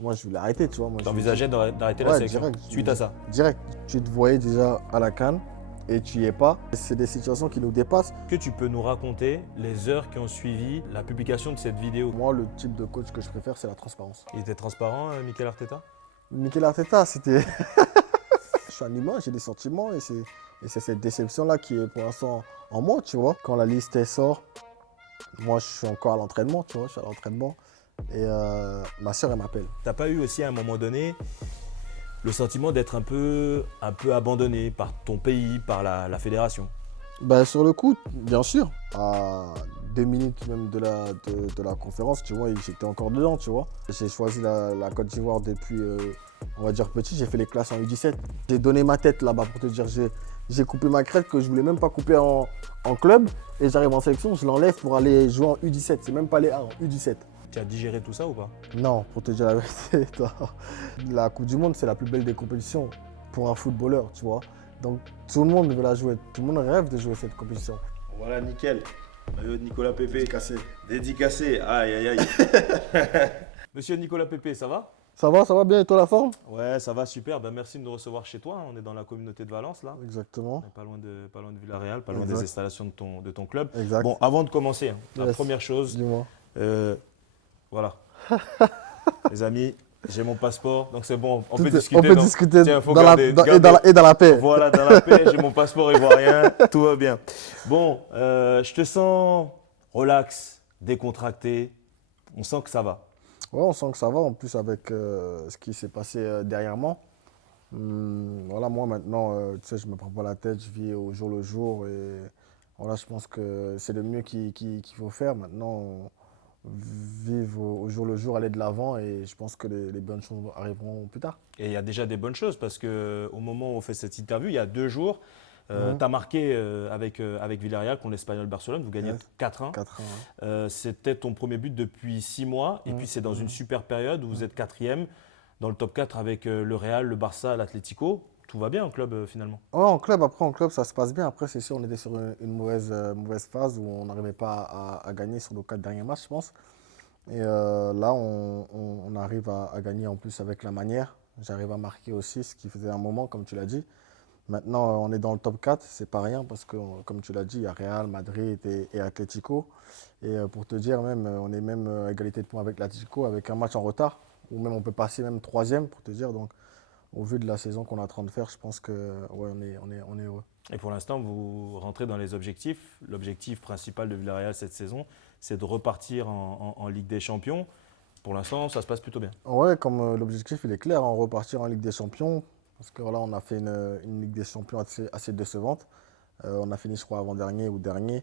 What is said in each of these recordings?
Moi, je voulais arrêter, tu vois. Moi, T'envisageais d'arrêter la ouais, sélection direct. suite à ça? Direct. Tu te voyais déjà à la CAN et tu y es pas. C'est des situations qui nous dépassent. Que tu peux nous raconter les heures qui ont suivi la publication de cette vidéo? Moi, le type de coach que je préfère, c'est la transparence. Il était transparent, Mikel Arteta? Mikel Arteta, c'était... Je suis un humain, j'ai des sentiments et c'est cette déception-là qui est pour l'instant en moi, tu vois. Quand la liste elle sort, moi, je suis encore à l'entraînement, tu vois. Je suis à l'entraînement et ma soeur, elle m'appelle. T'as pas eu aussi à un moment donné le sentiment d'être un peu abandonné par ton pays, par la fédération? Ben, sur le coup, bien sûr, à 2 minutes même de la conférence, tu vois, j'étais encore dedans, tu vois. J'ai choisi la Côte d'Ivoire depuis, on va dire petit, j'ai fait les classes en U17. J'ai donné ma tête là-bas pour te dire, j'ai coupé ma crête que je voulais même pas couper en club et j'arrive en sélection, je l'enlève pour aller jouer en U17, c'est même pas les A, en U17. Tu as digéré tout ça ou pas? Non, pour te dire la vérité, toi, la Coupe du Monde, c'est la plus belle des compétitions pour un footballeur, tu vois. Donc tout le monde veut la jouer, tout le monde rêve de jouer cette compétition. Voilà, nickel. Maillot de Nicolas Pépé. Cassé. Dédicacé. Aïe, aïe, aïe. Monsieur Nicolas Pépé, ça va? Ça va bien et toi la forme? Ouais, ça va, super. Ben, merci de nous recevoir chez toi. On est dans la communauté de Valence, là. Exactement. On est pas loin de Villarreal, pas loin Exact. des installations de ton club. Exact. Bon, avant de commencer, la Yes. première chose, Dis-moi. voilà. Les amis, j'ai mon passeport, donc c'est bon, on Tout peut est- discuter. on peut donc, discuter tiens, faut dans garder- la, garder- et dans la paix. Voilà, dans la paix, j'ai mon passeport ivoirien, tout va bien. Bon, je te sens relax, décontracté, on sent que ça va. Ouais, on sent que ça va en plus avec ce qui s'est passé derrière moi. Voilà, moi maintenant, tu sais, je me prends pas la tête, je vis au jour le jour et voilà, je pense que c'est le mieux qu'il faut faire. Maintenant, vivre au jour le jour, aller de l'avant et je pense que les bonnes choses arriveront plus tard. Et il y a déjà des bonnes choses parce que au moment où on fait cette interview, il y a 2 jours, Mhm. tu as marqué avec Villarreal contre l'Espagnol Barcelone, vous gagnez Yes. 4-1. 4 ans. C'était ton premier but depuis 6 mois et puis c'est dans une super période où vous êtes quatrième dans le top 4 avec le Real, le Barça, l'Atlético. Tout va bien en club finalement. Ouais, en club, après en club, ça se passe bien. Après, c'est sûr, on était sur une mauvaise phase où on n'arrivait pas à gagner sur nos 4 derniers matchs, je pense. Et là, on arrive à gagner en plus avec la manière. J'arrive à marquer aussi, ce qui faisait un moment, comme tu l'as dit. Maintenant, on est dans le top 4, c'est pas rien parce que, comme tu l'as dit, il y a Real, Madrid et Atlético. Et pour te dire, même, on est même à égalité de points avec l'Atlético, avec un match en retard, ou même on peut passer même troisième, pour te dire. Donc, au vu de la saison qu'on est en train de faire, je pense que ouais, on est heureux. Et pour l'instant, vous rentrez dans les objectifs. L'objectif principal de Villarreal cette saison, c'est de repartir en Ligue des Champions. Pour l'instant, ça se passe plutôt bien. Ouais, comme l'objectif il est clair, hein, repartir en Ligue des Champions, parce que là on a fait une Ligue des Champions assez décevante. On a fini, je crois, avant-dernier ou dernier.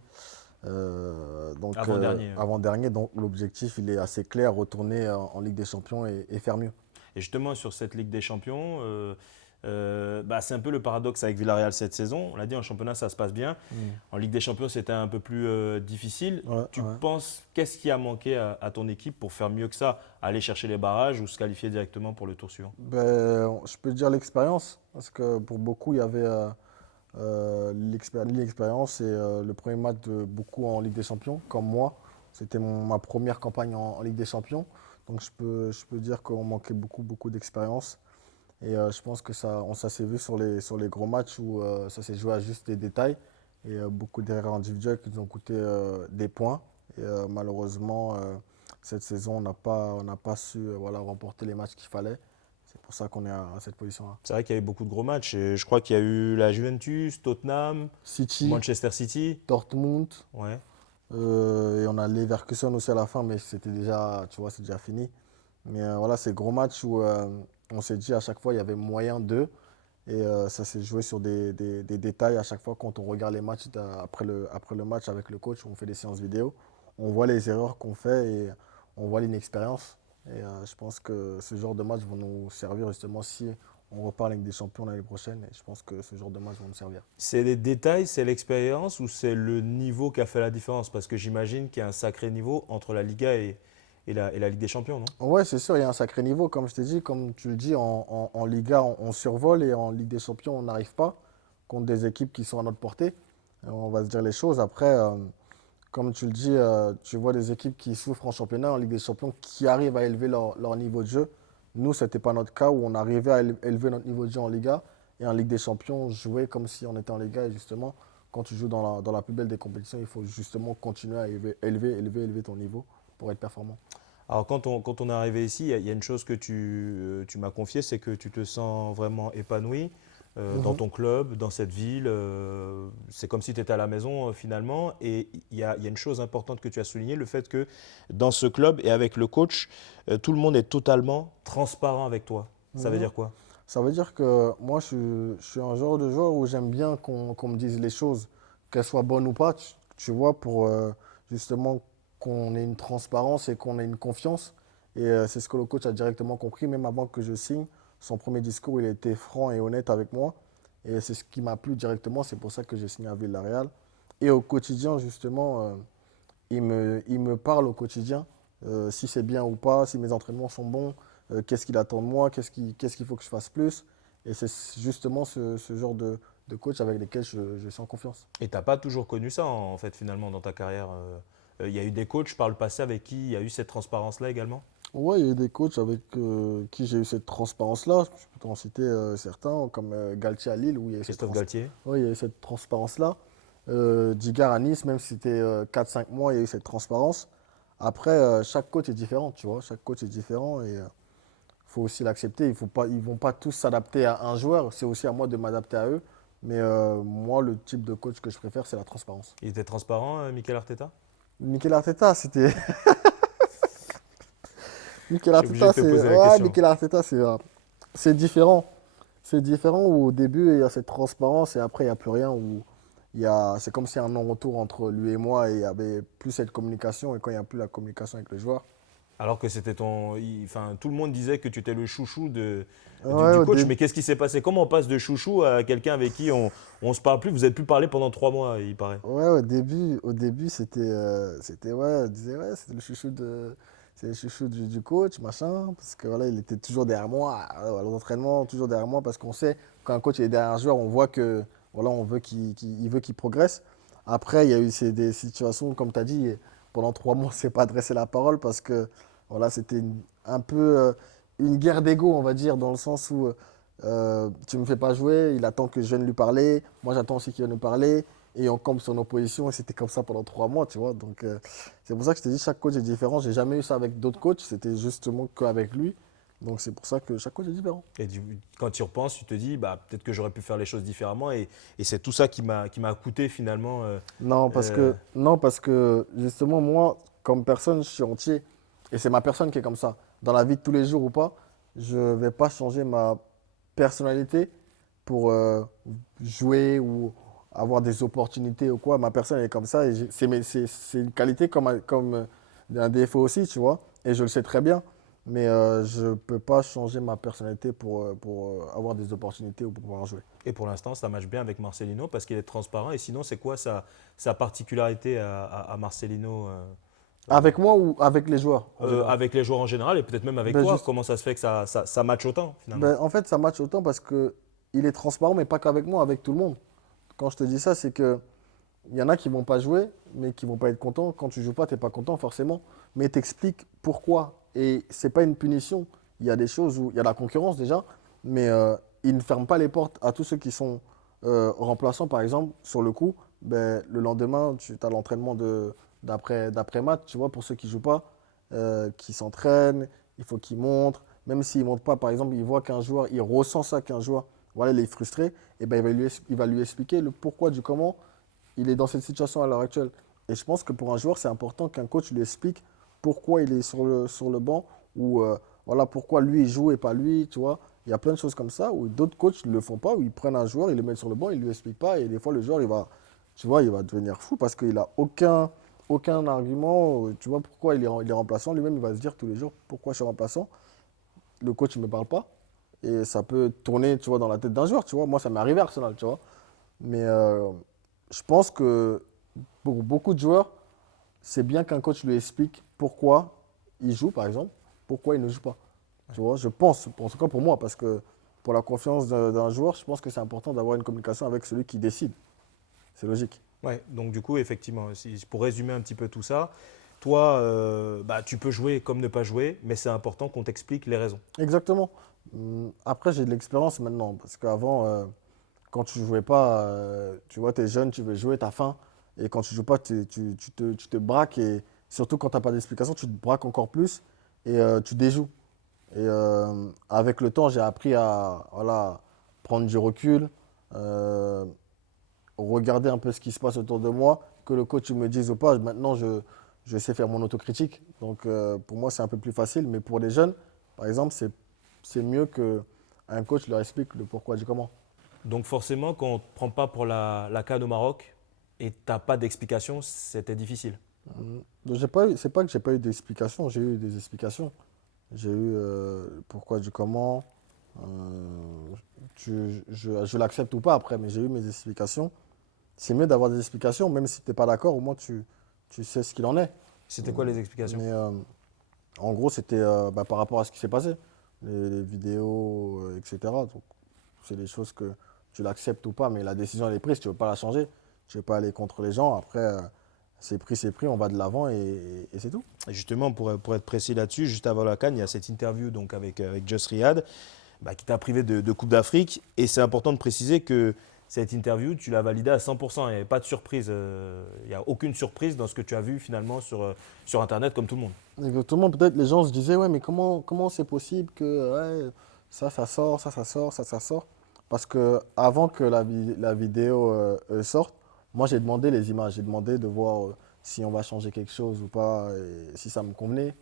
Donc, Avant-dernier, ouais. avant-dernier, donc l'objectif il est assez clair, retourner en Ligue des Champions et faire mieux. Et justement, sur cette Ligue des Champions, c'est un peu le paradoxe avec Villarreal cette saison. On l'a dit, en championnat, ça se passe bien. En Ligue des Champions, c'était un peu plus difficile. Ouais, Tu ouais. penses, qu'est-ce qui a manqué à ton équipe pour faire mieux que ça? Aller chercher les barrages ou se qualifier directement pour le tour suivant? Ben, je peux dire l'expérience, parce que pour beaucoup il y avait l'expérience et le premier match de beaucoup en Ligue des Champions, comme moi. C'était ma première campagne en Ligue des Champions. Donc je peux dire qu'on manquait beaucoup d'expérience. Et je pense que ça s'est vu sur les gros matchs où ça s'est joué à juste des détails. Et beaucoup d'erreurs individuelles qui nous ont coûté des points. Et malheureusement, cette saison, on n'a pas su voilà, remporter les matchs qu'il fallait. C'est pour ça qu'on est à cette position-là. C'est vrai qu'il y a eu beaucoup de gros matchs. Et je crois qu'il y a eu la Juventus, Tottenham, City, Manchester City. Dortmund, Ouais. et on a Leverkusen aussi à la fin, mais c'était déjà, tu vois, c'est déjà fini. Mais voilà, c'est gros match où on s'est dit à chaque fois il y avait moyen d'eux. Et ça s'est joué sur des détails à chaque fois quand on regarde les matchs après le match avec le coach, on fait des séances vidéo. On voit les erreurs qu'on fait et on voit l'inexpérience. Et je pense que ce genre de match vont nous servir justement si on repart avec des champions l'année prochaine. Et je pense que ce genre de match vont nous servir. C'est les détails, c'est l'expérience ou c'est le niveau qui a fait la différence? Parce que j'imagine qu'il y a un sacré niveau entre la Liga et la Ligue des Champions, non? Ouais, c'est sûr, il y a un sacré niveau, comme je t'ai dit, comme tu le dis, en Liga, on survole et en Ligue des Champions, on n'arrive pas contre des équipes qui sont à notre portée. On va se dire les choses. Après, comme tu le dis, tu vois des équipes qui souffrent en championnat, en Ligue des Champions, qui arrivent à élever leur niveau de jeu. Nous, ce n'était pas notre cas où on arrivait à élever notre niveau de jeu en Liga et en Ligue des Champions, jouer comme si on était en Liga. Et justement, quand tu joues dans la plus belle des compétitions, il faut justement continuer à élever ton niveau pour être performant. Alors quand on est arrivé ici, il y a une chose que tu m'as confiée, c'est que tu te sens vraiment épanoui dans ton club, dans cette ville. C'est comme si tu étais à la maison finalement. Et il y a une chose importante que tu as soulignée, le fait que dans ce club et avec le coach, tout le monde est totalement transparent avec toi. Ça veut Mhm. dire quoi? Ça veut dire que moi, je suis un genre de joueur où j'aime bien qu'on me dise les choses, qu'elles soient bonnes ou pas, tu vois, pour justement qu'on ait une transparence et qu'on ait une confiance. Et c'est ce que le coach a directement compris, même avant que je signe. Son premier discours, il a été franc et honnête avec moi. Et c'est ce qui m'a plu directement, c'est pour ça que j'ai signé à Villarreal. Et au quotidien, justement, il me parle au quotidien, si c'est bien ou pas, si mes entraînements sont bons, qu'est-ce qu'il attend de moi, qu'est-ce qu'il faut que je fasse plus. Et c'est justement ce genre de coach avec lesquels je suis en confiance. Et tu n'as pas toujours connu ça en fait finalement dans ta carrière. Il y a eu des coachs par le passé avec qui il y a eu cette transparence-là également? Ouais, il y a eu des coachs avec qui j'ai eu cette transparence-là. Je peux t'en citer certains, comme Galtier à Lille, où il y a eu Christophe Galtier? ouais, il y a eu cette transparence-là. Digar à Nice, même si c'était 4-5 mois, il y a eu cette transparence. Après, chaque coach est différent, tu vois. Chaque coach est différent et faut aussi l'accepter. Ils vont pas tous s'adapter à un joueur. C'est aussi à moi de m'adapter à eux. Mais moi, le type de coach que je préfère, c'est la transparence. Il était transparent, Mikel Arteta? Mikel Arteta, c'était. Mikel Je suis obligé de Arteta, te c'est. poser la Ouais, question. Mikel Arteta, c'est différent. C'est différent où au début, il y a cette transparence et après, il n'y a plus rien. Où c'est comme s'il y a un non-retour entre lui et moi et il y avait plus cette communication. Et quand il n'y a plus la communication avec le joueur. Alors que c'était enfin, tout le monde disait que tu étais le chouchou Ouais, du au coach. début. Mais qu'est-ce qui s'est passé? Comment on passe de chouchou à quelqu'un avec qui on se parle plus? Vous n'êtes plus parlé pendant 3 mois, il paraît. Ouais, au début c'était ouais, on disait ouais, c'est le chouchou du coach, machin, parce que voilà, il était toujours derrière moi, à l'entraînement, toujours derrière moi, parce qu'on sait quand un coach est derrière un joueur, on voit que voilà, on veut il veut qu'il progresse. Après, il y a eu des situations, comme tu as dit, pendant 3 mois, on ne s'est pas adressé la parole parce que voilà, c'était un peu une guerre d'ego, on va dire, dans le sens où tu ne me fais pas jouer, il attend que je vienne lui parler, moi j'attends aussi qu'il vienne nous parler et on campe sur nos positions et c'était comme ça pendant 3 mois, tu vois. Donc c'est pour ça que je t'ai dit, chaque coach est différent. J'ai jamais eu ça avec d'autres coachs, c'était justement qu'avec lui. Donc c'est pour ça que chaque coach est différent. Et quand tu y repenses, tu te dis, bah, peut-être que j'aurais pu faire les choses différemment. Et c'est tout ça qui m'a coûté finalement. Euh, Non, parce que justement, moi, comme personne, je suis entier. Et c'est ma personne qui est comme ça. Dans la vie de tous les jours ou pas, je ne vais pas changer ma personnalité pour jouer ou avoir des opportunités ou quoi. Ma personne elle est comme ça et c'est une qualité comme un défaut aussi, tu vois. Et je le sais très bien. Mais je ne peux pas changer ma personnalité pour avoir des opportunités ou pour pouvoir jouer. et pour l'instant, ça marche bien avec Marcelino parce qu'il est transparent. Et sinon, c'est quoi sa particularité à Marcelino Avec moi ou avec les joueurs en général? avec les joueurs en général et peut-être même avec Ben, toi? juste- Comment ça se fait que ça matche autant finalement? Ben, en fait, ça match autant parce que il est transparent, mais pas qu'avec moi, avec tout le monde. Quand je te dis ça, c'est que il y en a qui vont pas jouer, mais qui vont pas être contents. Quand tu joues pas, t'es pas content forcément. Mais t'expliques pourquoi. Et c'est pas une punition. Il y a des choses où il y a la concurrence déjà, mais ils ne ferment pas les portes à tous ceux qui sont remplaçants, par exemple, sur le coup. Ben, le lendemain, tu as l'entraînement d'après match, tu vois, pour ceux qui jouent pas, qui s'entraînent, il faut qu'ils montrent. Même s'ils ne montrent pas, par exemple, il voit qu'un joueur, il ressent ça qu'un joueur, voilà, il est frustré, et ben il va lui expliquer le pourquoi du comment il est dans cette situation à l'heure actuelle. Et je pense que pour un joueur, c'est important qu'un coach lui explique pourquoi il est sur le banc ou voilà, pourquoi lui il joue et pas lui, tu vois. Il y a plein de choses comme ça où d'autres coachs ne le font pas, où ils prennent un joueur, ils le mettent sur le banc, ils ne lui expliquent pas et des fois le joueur, tu vois, il va devenir fou parce qu'il n'a aucun argument, tu vois, pourquoi il est remplaçant. Lui-même, il va se dire tous les jours pourquoi je suis remplaçant. Le coach ne me parle pas et ça peut tourner, tu vois, dans la tête d'un joueur, tu vois. Moi, ça m'est arrivé à Arsenal, tu vois. Mais je pense que pour beaucoup de joueurs, c'est bien qu'un coach lui explique pourquoi il joue, par exemple, pourquoi il ne joue pas. Tu vois, je pense, en tout cas pour moi, parce que pour la confiance d'un joueur, je pense que c'est important d'avoir une communication avec celui qui décide. C'est logique. Ouais, donc du coup, effectivement, pour résumer un petit peu tout ça, toi, tu peux jouer comme ne pas jouer, mais c'est important qu'on t'explique les raisons. Exactement. Après, j'ai de l'expérience maintenant. Parce qu'avant, quand tu jouais pas, tu vois, tu es jeune, tu veux jouer, tu as faim. Et quand tu joues pas, tu te braques. Et surtout quand tu n'as pas d'explication, tu te braques encore plus et tu déjoues. Et avec le temps, j'ai appris à voilà, prendre du recul, euh, regarder un peu ce qui se passe autour de moi, que le coach me dise ou pas. Maintenant, je sais faire mon autocritique. Donc, pour moi, c'est un peu plus facile. Mais pour les jeunes, par exemple, c'est mieux qu'un coach leur explique le pourquoi du comment. Donc forcément, quand on ne te prend pas pour la CAN au Maroc et tu n'as pas d'explication, c'était difficile. Donc, j'ai pas eu, c'est pas que j'ai pas eu d'explication, j'ai eu des explications. J'ai eu pourquoi du comment. Je l'accepte ou pas après, mais j'ai eu mes explications. C'est mieux d'avoir des explications, même si tu n'es pas d'accord, au moins tu sais ce qu'il en est. C'était quoi les explications? Mais en gros, c'était par rapport à ce qui s'est passé, les vidéos, etc. Donc, c'est des choses que tu l'acceptes ou pas, mais la décision elle est prise, tu ne veux pas la changer, tu ne veux pas aller contre les gens. Après, c'est pris, on va de l'avant et c'est tout. Et justement, pour être précis là-dessus, juste avant la CAN, il y a cette interview donc avec Just Riyad qui t'a privé de Coupe d'Afrique. Et c'est important de préciser que cette interview, tu l'as validée à 100%. Il n'y avait pas de surprise. Il n'y a aucune surprise dans ce que tu as vu finalement sur Internet comme tout le monde. Exactement, peut-être les gens se disaient, ouais, mais comment c'est possible que ouais, ça sort, ça sort, ça sort. Parce que avant que la vidéo sorte, moi j'ai demandé les images, j'ai demandé de voir si on va changer quelque chose ou pas, et si ça me convenait.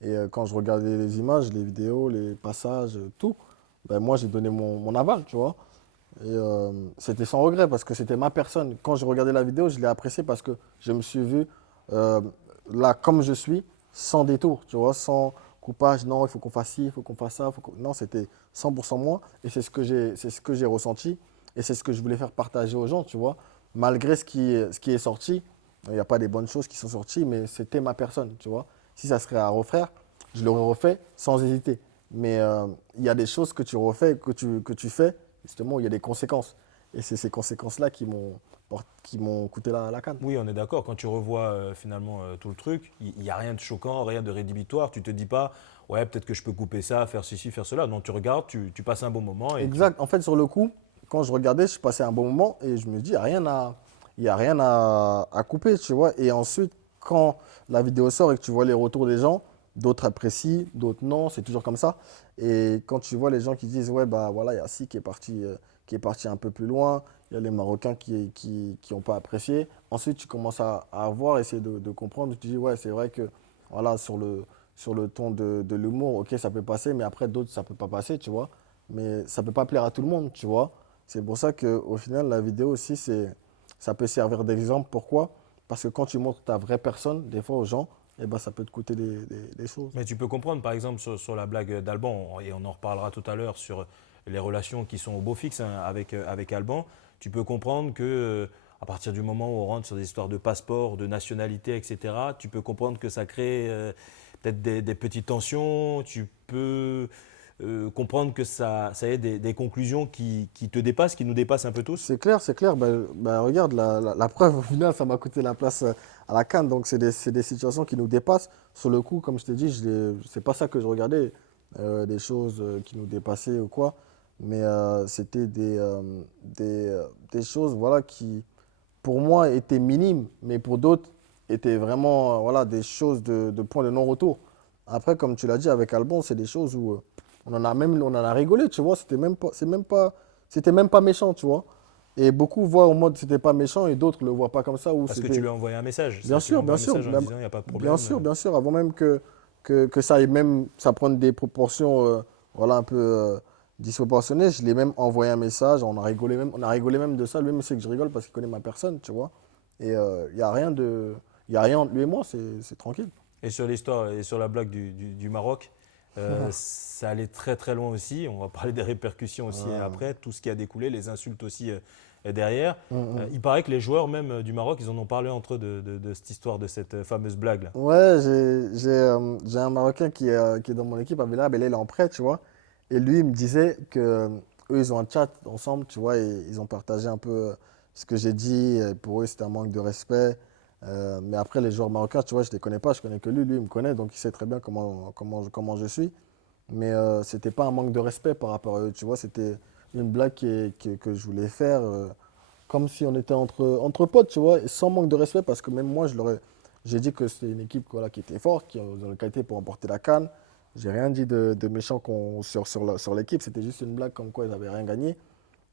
Et quand je regardais les images, les vidéos, les passages, tout, ben, moi j'ai donné mon aval, tu vois. Et c'était sans regret parce que c'était ma personne. Quand je regardais la vidéo, je l'ai appréciée parce que je me suis vu euh, là comme je suis, sans détour, tu vois, sans coupage. Non, il faut qu'on fasse ci, il faut qu'on fasse ça. Non, c'était 100% moi et c'est ce que j'ai ressenti et c'est ce que je voulais faire partager aux gens, tu vois. Malgré ce qui est sorti, il n'y a pas des bonnes choses qui sont sorties, mais c'était ma personne, tu vois. Si ça serait à refaire, je l'aurais refait sans hésiter. Mais il y a des choses que tu refais, que tu fais justement, il y a des conséquences. Et c'est ces conséquences-là qui m'ont coûté la canne. Oui, on est d'accord. Quand tu revois finalement tout le truc, il n'y a rien de choquant, rien de rédhibitoire. Tu ne te dis pas, ouais, peut-être que je peux couper ça, faire ceci, faire cela. Non, tu regardes, tu passes un bon moment. Exact. En fait, sur le coup, quand je regardais, je passais un bon moment et je me dis, il n'y a rien à couper, tu vois. Et ensuite, quand la vidéo sort et que tu vois les retours des gens, d'autres apprécient, d'autres non, c'est toujours comme ça. Et quand tu vois les gens qui disent, ouais, bah voilà, il y a Si qui est parti un peu plus loin, il y a les Marocains qui ont pas apprécié. Ensuite, tu commences à voir, essayer de comprendre. Tu dis, ouais, c'est vrai que voilà, sur le ton de l'humour, ok, ça peut passer, mais après, d'autres, ça peut pas passer, tu vois. Mais ça peut pas plaire à tout le monde, tu vois. C'est pour ça qu'au final, la vidéo aussi, ça peut servir d'exemple. Pourquoi? Parce que quand tu montres ta vraie personne, des fois aux gens, eh ben, ça peut te coûter des choses. Mais tu peux comprendre, par exemple, sur la blague d'Alban, et on en reparlera tout à l'heure sur les relations qui sont au beau fixe avec Alban, tu peux comprendre que à partir du moment où on rentre sur des histoires de passeport, de nationalité, etc., tu peux comprendre que ça crée peut-être des petites tensions, tu peux comprendre que ça ait des conclusions qui te dépassent, qui nous dépassent un peu tous. C'est clair. Regarde, la preuve, au final, ça m'a coûté la place à la CAN. Donc, c'est des situations qui nous dépassent. Sur le coup, comme je t'ai dit, c'est pas ça que je regardais, des choses qui nous dépassaient ou quoi. Mais c'était des choses voilà, qui, pour moi, étaient minimes, mais pour d'autres, étaient vraiment voilà, des choses de point de non-retour. Après, comme tu l'as dit avec Albon, c'est des choses où on en a rigolé, tu vois. C'était même pas méchant, tu vois. Et beaucoup voient en mode c'était pas méchant et d'autres le voient pas comme ça. Ou Parce que c'était... tu lui as envoyé un message. Bien Tu lui as sûr, bien envoyé un sûr. message en disant, il n'y a pas de problème. Bien sûr, avant même que ça ait même, ça prenne des proportions voilà, un peu disproportionnées, je l'ai même envoyé un message, on a rigolé même de ça, lui-même sait que je rigole parce qu'il connaît ma personne, tu vois. Et il n'y a rien y a rien entre lui et moi, c'est tranquille. Et sur l'histoire et sur la blague du Maroc, ça allait très très loin aussi. On va parler des répercussions aussi après, tout ce qui a découlé, les insultes aussi derrière. Il paraît que les joueurs même du Maroc, ils en ont parlé entre eux de cette histoire, de cette fameuse blague-là. Ouais, j'ai un Marocain qui est dans mon équipe, Abelard, il est en prêt, tu vois. Et lui, il me disait que eux, ils ont un chat ensemble, tu vois, et ils ont partagé un peu ce que j'ai dit. Et pour eux, c'était un manque de respect. Mais après, les joueurs marocains, tu vois, je ne les connais pas, je connais que lui. Lui, il me connaît, donc il sait très bien comment je suis. Mais ce n'était pas un manque de respect par rapport à eux, tu vois. C'était une blague que je voulais faire, comme si on était entre potes, tu vois, et sans manque de respect, parce que même moi, j'ai dit que c'était une équipe voilà, qui était forte, qui avait la qualité pour emporter la CAN. J'ai rien dit de méchant sur l'équipe, c'était juste une blague comme quoi ils n'avaient rien gagné.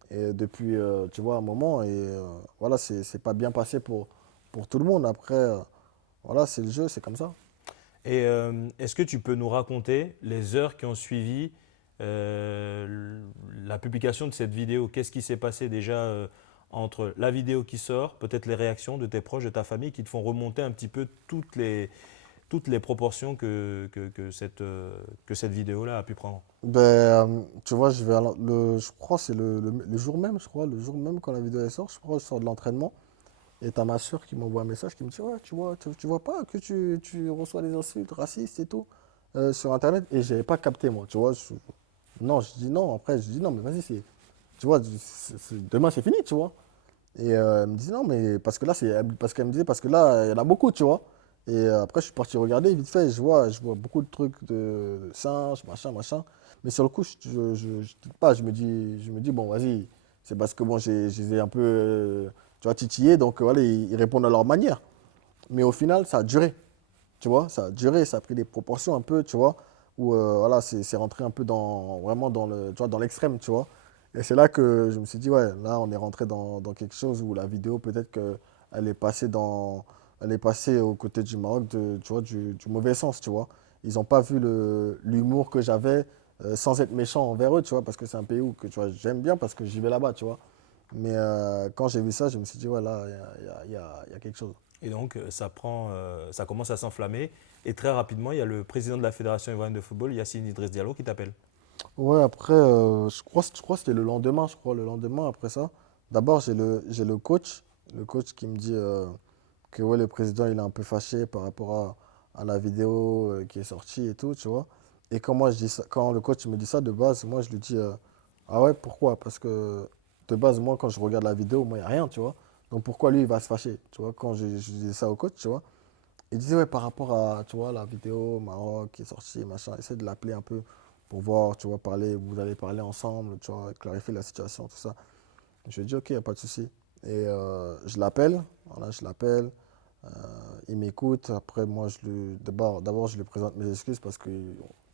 Et depuis, tu vois, un moment, et voilà, c'est pas bien passé pour tout le monde. Après, voilà, c'est le jeu, c'est comme ça. Et est-ce que tu peux nous raconter les heures qui ont suivi la publication de cette vidéo? Qu'est-ce qui s'est passé déjà entre la vidéo qui sort, peut-être les réactions de tes proches, de ta famille, qui te font remonter un petit peu toutes les proportions que cette vidéo-là a pu prendre? Ben, tu vois, je crois que c'est le jour même, je crois, le jour même quand la vidéo elle sort, je crois que je sors de l'entraînement. Et t'as ma soeur qui m'envoie un message qui me dit, ouais, tu vois pas que tu reçois des insultes racistes et tout sur Internet. Et j'avais pas capté, moi, tu vois. Non, je dis non. Après, je dis non, mais vas-y, tu vois, demain c'est fini, tu vois. Et elle me dit non, mais parce que là, parce qu'elle me disait, parce que là, il y en a beaucoup, tu vois. Et après, je suis parti regarder, vite fait, je vois beaucoup de trucs de singes, machin, machin. Mais sur le coup, je dis pas, je me dis, bon, vas-y, c'est parce que bon, je les ai un peu, tu vois, titillés, donc voilà, ils répondent à leur manière. Mais au final, ça a duré, tu vois, ça a duré, ça a pris des proportions un peu, tu vois, où voilà, c'est rentré un peu vraiment tu vois, dans l'extrême, tu vois. Et c'est là que je me suis dit, ouais, là, on est rentré dans quelque chose où la vidéo, peut-être qu'elle est passée elle est passée aux côtés du Maroc, tu vois, du mauvais sens, tu vois. Ils n'ont pas vu l'humour que j'avais sans être méchant envers eux, tu vois, parce que c'est un pays où que, tu vois, j'aime bien parce que j'y vais là-bas, tu vois. Mais quand j'ai vu ça, je me suis dit, ouais, là, il y a quelque chose. Et donc, ça commence à s'enflammer. Et très rapidement, il y a le président de la Fédération ivoirienne de football, Yacine Idriss Diallo, qui t'appelle. Ouais, après, je crois que c'était le lendemain, je crois, le lendemain après ça. D'abord, j'ai le coach qui me dit que ouais, le président, il est un peu fâché par rapport à la vidéo qui est sortie et tout, tu vois. Et quand moi, je dis ça, quand le coach me dit ça, de base, moi, je lui dis, ah ouais, pourquoi? Parce que de base, moi, quand je regarde la vidéo, moi, il n'y a rien, tu vois. Donc pourquoi lui, il va se fâcher, tu vois, quand je disais ça au coach, tu vois. Il disait, ouais, par rapport à, tu vois, la vidéo Maroc qui est sortie, machin, essaie de l'appeler un peu pour voir, tu vois, vous allez parler ensemble, tu vois, clarifier la situation, tout ça. Je lui ai dit, ok, il n'y a pas de souci. Et je l'appelle, voilà, je l'appelle, euh, il m'écoute. Après, moi, d'abord, je lui présente mes excuses parce que,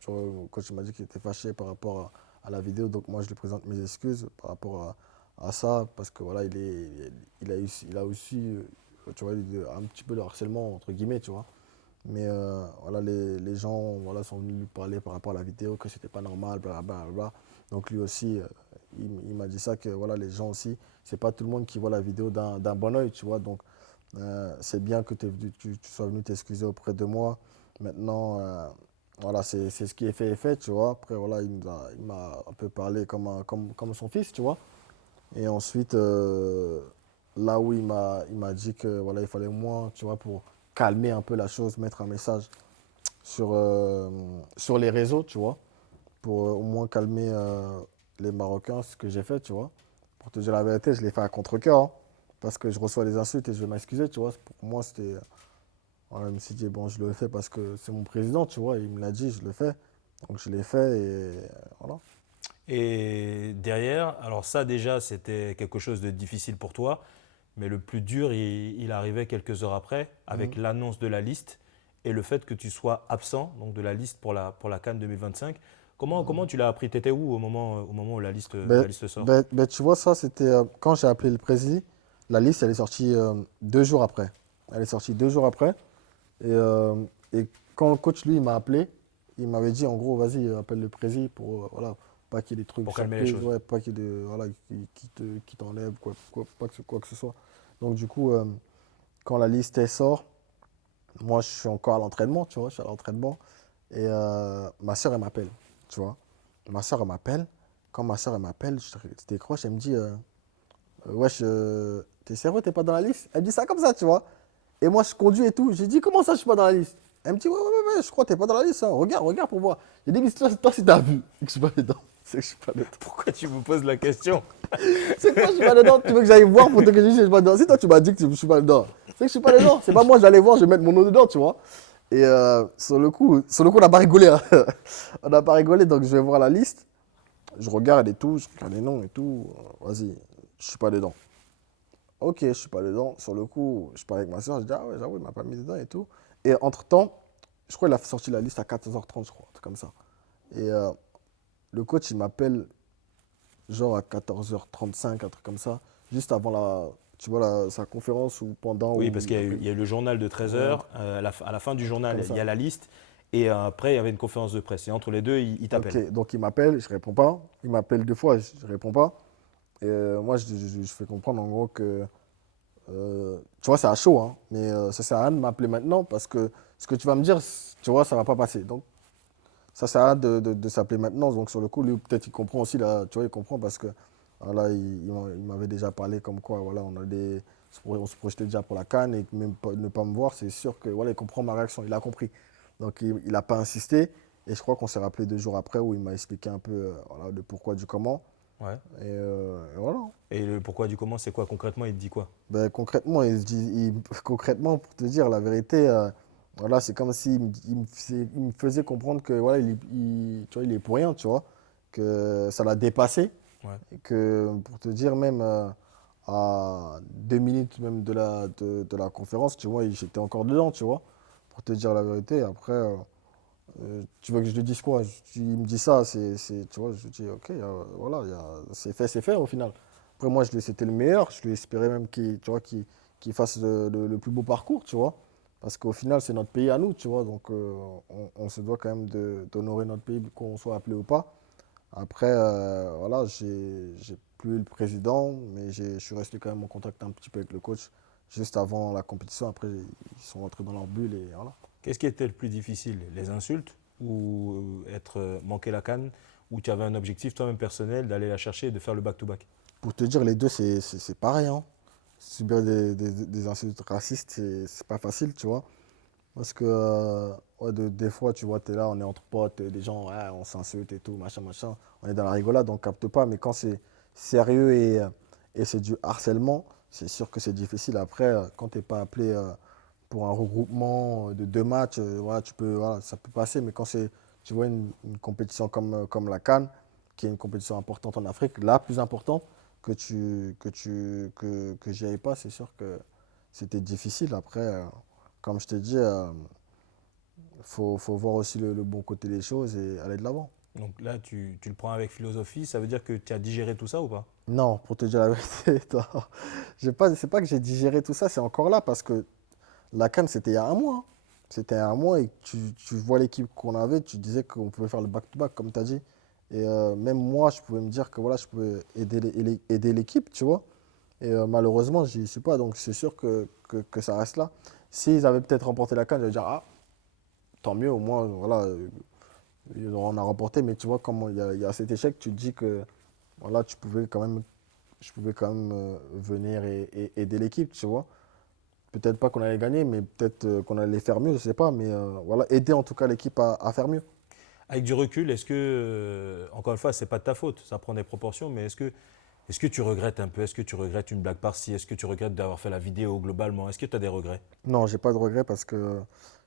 tu vois, le coach m'a dit qu'il était fâché par rapport à la vidéo, donc moi, je lui présente mes excuses par rapport à ça, parce que, voilà, il a aussi, tu vois, un petit peu de harcèlement, entre guillemets, tu vois. Mais voilà, les gens voilà, sont venus lui parler par rapport à la vidéo, que c'était pas normal, blablabla. Donc lui aussi, il m'a dit ça, que voilà, les gens aussi, c'est pas tout le monde qui voit la vidéo d'un bon oeil, tu vois. Donc c'est bien que tu sois venu t'excuser auprès de moi. Maintenant, voilà, c'est ce qui est fait, tu vois. Après, voilà, il m'a un peu parlé comme son fils, tu vois. Et ensuite, là où il m'a dit que voilà, il fallait moins, tu vois, pour calmer un peu la chose, mettre un message sur les réseaux, tu vois, pour au moins calmer les Marocains, ce que j'ai fait, tu vois. Pour te dire la vérité, je l'ai fait à contre-cœur, hein, parce que je reçois des insultes et je vais m'excuser, tu vois. Pour moi, c'était. Voilà, je me suis dit, bon, je le fais parce que c'est mon président, tu vois, il me l'a dit, je le fais. Donc je l'ai fait et voilà. Et derrière, alors ça déjà, c'était quelque chose de difficile pour toi, mais le plus dur, il arrivait quelques heures après, avec Mhm. l'annonce de la liste et le fait que tu sois absent donc de la liste pour la CAN 2025. Comment tu l'as appris? Tu étais où au moment où la Ben, liste sort? ben, tu vois, ça, c'était quand j'ai appelé le président, la liste, elle est sortie 2 jours après. Elle est sortie 2 jours après. Et, euh, et quand le coach, lui, il m'a appelé, il m'avait dit, en gros, vas-y, appelle le président pour, voilà, pas qu'il y ait des trucs Pour calmer les surprises, choses. ouais, pas qu'il y ait voilà, qui t'enlève, quoi que ce soit. Donc, du coup, quand la liste, elle sort, moi, je suis encore à l'entraînement, tu vois, je suis à l'entraînement. Et ma soeur, elle m'appelle, tu vois. Ma soeur, elle m'appelle. Quand ma soeur, elle m'appelle, je décroche, elle me dit, wesh, t'es sérieux, t'es pas dans la liste? Elle me dit ça comme ça, tu vois. Et moi, je conduis et tout. J'ai dit, comment ça, je suis pas dans la liste? Elle me dit, ouais, ouais, ouais, ouais, je crois que t'es pas dans la liste, hein. Regarde pour voir. J'ai dit, mais toi, si t'as vu, c'est que je suis pas dedans. C'est que je suis pas dedans. Pourquoi tu me poses la question? C'est quoi, je suis pas dedans? Tu veux que j'aille voir pour te que je dise que je suis pas dedans? Si toi, tu m'as dit que je suis pas dedans, que je suis pas dedans. C'est pas moi, j'allais voir, je vais mettre mon nom dedans, tu vois. Et sur le coup, on n'a pas rigolé, hein. On n'a pas rigolé, donc je vais voir la liste. Je regarde et tout, je regarde les noms et tout. Vas-y, je suis pas dedans. Ok, je suis pas dedans. Sur le coup, je parlais avec ma soeur, je dis, ah ouais, j'avoue, il m'a pas mis dedans et tout. Et entre-temps, je crois qu'il a sorti la liste à 14h30, je crois, un truc comme ça. Et le coach, il m'appelle genre à 14h35, un truc comme ça, juste avant tu vois, sa conférence ou pendant. Oui, Ou, parce qu'il y a eu le journal de 13 ouais, heures. À la fin du journal, comme il y ça. a la liste. Et après, il y avait une conférence de presse. Et entre les deux, il t'appelle. Ok, donc il m'appelle, je réponds pas. Il m'appelle deux fois, je réponds pas. Et moi, je fais comprendre en gros que, tu vois, c'est à chaud, hein, mais ça sert à rien de m'appeler maintenant parce que ce que tu vas me dire, tu vois, ça va pas passer. Donc, ça sert à rien de s'appeler maintenant. Donc, sur le coup, lui, peut-être il comprend aussi, là, tu vois, il comprend parce que, voilà, il m'avait déjà parlé comme quoi, voilà, on se projetait déjà pour la CAN et même ne pas me voir, c'est sûr que, voilà, il comprend ma réaction, il a compris. Donc, il n'a pas insisté. Et je crois qu'on s'est rappelé 2 jours après où il m'a expliqué un peu, voilà, de pourquoi, du comment. Ouais. Et voilà. Et le pourquoi du comment, c'est quoi concrètement? Il te dit quoi? Ben, concrètement, concrètement, pour te dire la vérité, voilà, c'est comme s'il il me faisait comprendre que voilà, tu vois, il est pour rien, tu vois, que ça l'a dépassé. Ouais. Et que pour te dire, même à 2 minutes même de la conférence, tu vois, j'étais encore dedans, tu vois, pour te dire la vérité. Après, tu veux que je te dise quoi? Il me dit ça, tu vois, je dis ok, voilà, c'est fait au final. Après, moi, c'était le meilleur, je lui espérais même tu vois, qu'il fasse le plus beau parcours, tu vois. Parce qu'au final, c'est notre pays à nous, tu vois. Donc, on se doit quand même d'honorer notre pays, qu'on soit appelé ou pas. Après, voilà, j'ai plus le président, mais je suis resté quand même en contact un petit peu avec le coach juste avant la compétition. Après, ils sont rentrés dans leur bulle et voilà. Qu'est-ce qui était le plus difficile? Les insultes ou manquer la canne? Ou tu avais un objectif toi-même personnel d'aller la chercher et de faire le back-to-back? Pour te dire, les deux, c'est pareil, hein. Subir des insultes racistes, c'est pas facile, tu vois. Parce que ouais, des fois, tu vois, tu es là, on est entre potes, les gens, ouais, on s'insulte et tout, machin, machin. On est dans la rigolade, on capte pas. Mais quand c'est sérieux et c'est du harcèlement, c'est sûr que c'est difficile. Après, quand tu n'es pas appelé pour un regroupement de 2 matchs, voilà, voilà, ça peut passer. Mais quand c'est, tu vois, une compétition comme la CAN, qui est une compétition importante en Afrique, la plus importante, que j'y aille pas, c'est sûr que c'était difficile. Après, comme je t'ai dit, faut voir aussi le bon côté des choses et aller de l'avant. Donc là, tu le prends avec philosophie. Ça veut dire que tu as digéré tout ça ou pas? Non, pour te dire la vérité, non. C'est pas que j'ai digéré tout ça, c'est encore là parce que la CAN, c'était il y a un mois, hein. C'était il y a un mois et tu vois l'équipe qu'on avait, tu disais qu'on pouvait faire le back-to-back, comme tu as dit. Et même moi, je pouvais me dire que voilà, je pouvais aider l'équipe, tu vois. Et malheureusement, j'y suis pas, donc c'est sûr que ça reste là. S'ils avaient peut-être remporté la CAN, j'allais dire, ah, tant mieux, au moins, voilà, on a remporté, mais tu vois, comme il y a cet échec, tu te dis que voilà, je pouvais quand même venir et aider l'équipe, tu vois. Peut-être pas qu'on allait gagner, mais peut-être qu'on allait faire mieux, je sais pas, mais voilà, aider en tout cas l'équipe à faire mieux. Avec du recul, est-ce que, encore une fois, c'est pas de ta faute, ça prend des proportions, mais est-ce que tu regrettes un peu? Est-ce que tu regrettes une blague par-ci? Est-ce que tu regrettes d'avoir fait la vidéo globalement? Est-ce que tu as des regrets? Non, j'ai pas de regrets parce que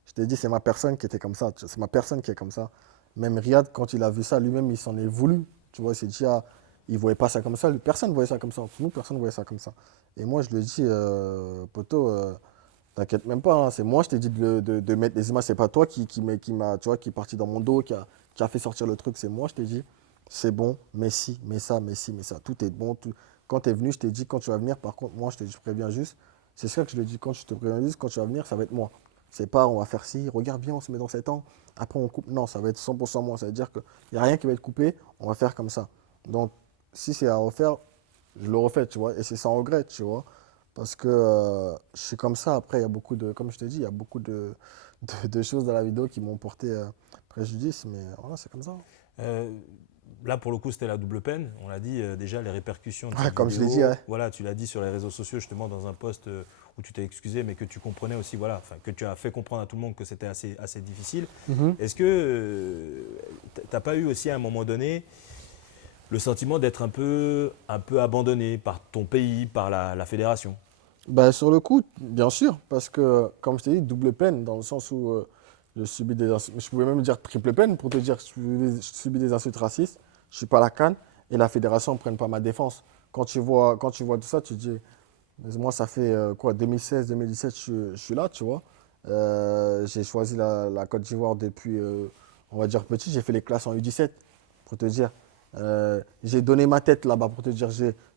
je t'ai dit, c'est ma personne qui était comme ça, c'est ma personne qui est comme ça. Même Riyad, quand il a vu ça, lui-même, il s'en est voulu. Tu vois, il s'est dit, ah, il voyait pas ça comme ça. Personne ne voyait ça comme ça. Entre nous, personne ne voyait ça comme ça. Et moi, je lui ai dit, poto, t'inquiète même pas, hein, c'est moi, je t'ai dit de mettre les images. C'est pas toi tu vois, qui est parti dans mon dos, qui a fait sortir le truc. C'est moi, je t'ai dit, c'est bon, mais si, mais ça, mais si, mais ça. Tout est bon. Quand tu es venu, je t'ai dit, quand tu vas venir, par contre, moi, je préviens juste. C'est ça que je lui ai dit, quand je te préviens juste, quand tu vas venir, ça va être moi. C'est pas, on va faire ci, regarde bien, on se met dans cet angle, après on coupe. Non, ça va être 100% moi. Ça veut dire qu'il n'y a rien qui va être coupé, on va faire comme ça. Donc, si c'est à refaire, je le refais, tu vois, et c'est sans regret, tu vois. Parce que je suis comme ça. Après, il y a beaucoup de, comme je te dis, il y a beaucoup de choses dans la vidéo qui m'ont porté préjudice, mais voilà, c'est comme ça. Euh, Là, pour le coup, c'était la double peine. On l'a dit déjà, les répercussions de Ouais, cette comme je l'ai dit, vidéo. ouais. Voilà, tu l'as dit sur les réseaux sociaux, justement, dans un post où tu t'es excusé, mais que tu comprenais aussi, voilà, enfin, que tu as fait comprendre à tout le monde que c'était assez difficile. Mhm. Est-ce que tu n'as pas eu aussi à un moment donné le sentiment d'être un peu abandonné par ton pays, par la fédération? Ben, sur le coup, bien sûr, parce que, comme je t'ai dit, double peine, dans le sens où je subis je pouvais même dire triple peine pour te dire que je subis des insultes racistes, je suis pas à la CAN et la fédération ne prenne pas ma défense. Quand tu vois tout ça, tu te dis, mais moi, ça fait quoi, 2016, 2017, je suis là, tu vois. J'ai choisi la Côte d'Ivoire depuis, on va dire, petit. J'ai fait les classes en U17, pour te dire. J'ai donné ma tête là-bas, pour te dire.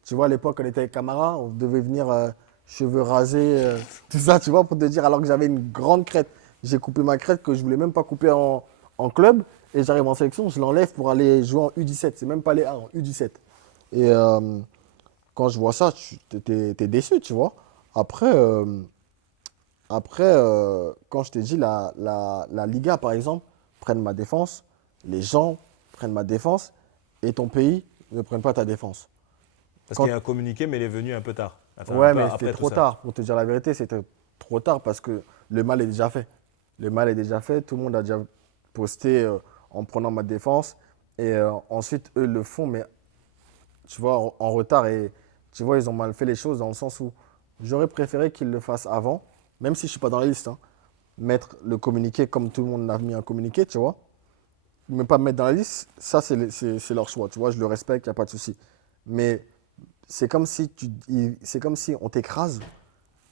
Tu vois, à l'époque, on était avec Camara, on devait venir cheveux rasés, tout ça, tu vois, pour te dire, alors que j'avais une grande crête. J'ai coupé ma crête que je voulais même pas couper en club. Et j'arrive en sélection, je l'enlève pour aller jouer en U17. C'est même pas les A, en U17. Et quand je vois ça, t'es déçu, tu vois. Après, quand je t'ai dit, la Liga, par exemple, prennent ma défense, les gens prennent ma défense, et ton pays ne prenne pas ta défense. Parce qu'il y Quand, a un communiqué, mais il est venu un peu tard. Enfin, un ouais, peu mais c'était après tout trop ça. tard. Pour te dire la vérité, c'était trop tard parce que le mal est déjà fait. Le mal est déjà fait. Tout le monde a déjà posté en prenant ma défense. Et ensuite, eux le font, mais tu vois, en retard. Et tu vois, ils ont mal fait les choses dans le sens où j'aurais préféré qu'ils le fassent avant, même si je ne suis pas dans la liste, hein. Mettre le communiqué comme tout le monde a mis un communiqué, tu vois. Mais pas me mettre dans la liste, ça, c'est leur choix, tu vois. Je le respecte, il n'y a pas de souci. Mais c'est comme si on t'écrase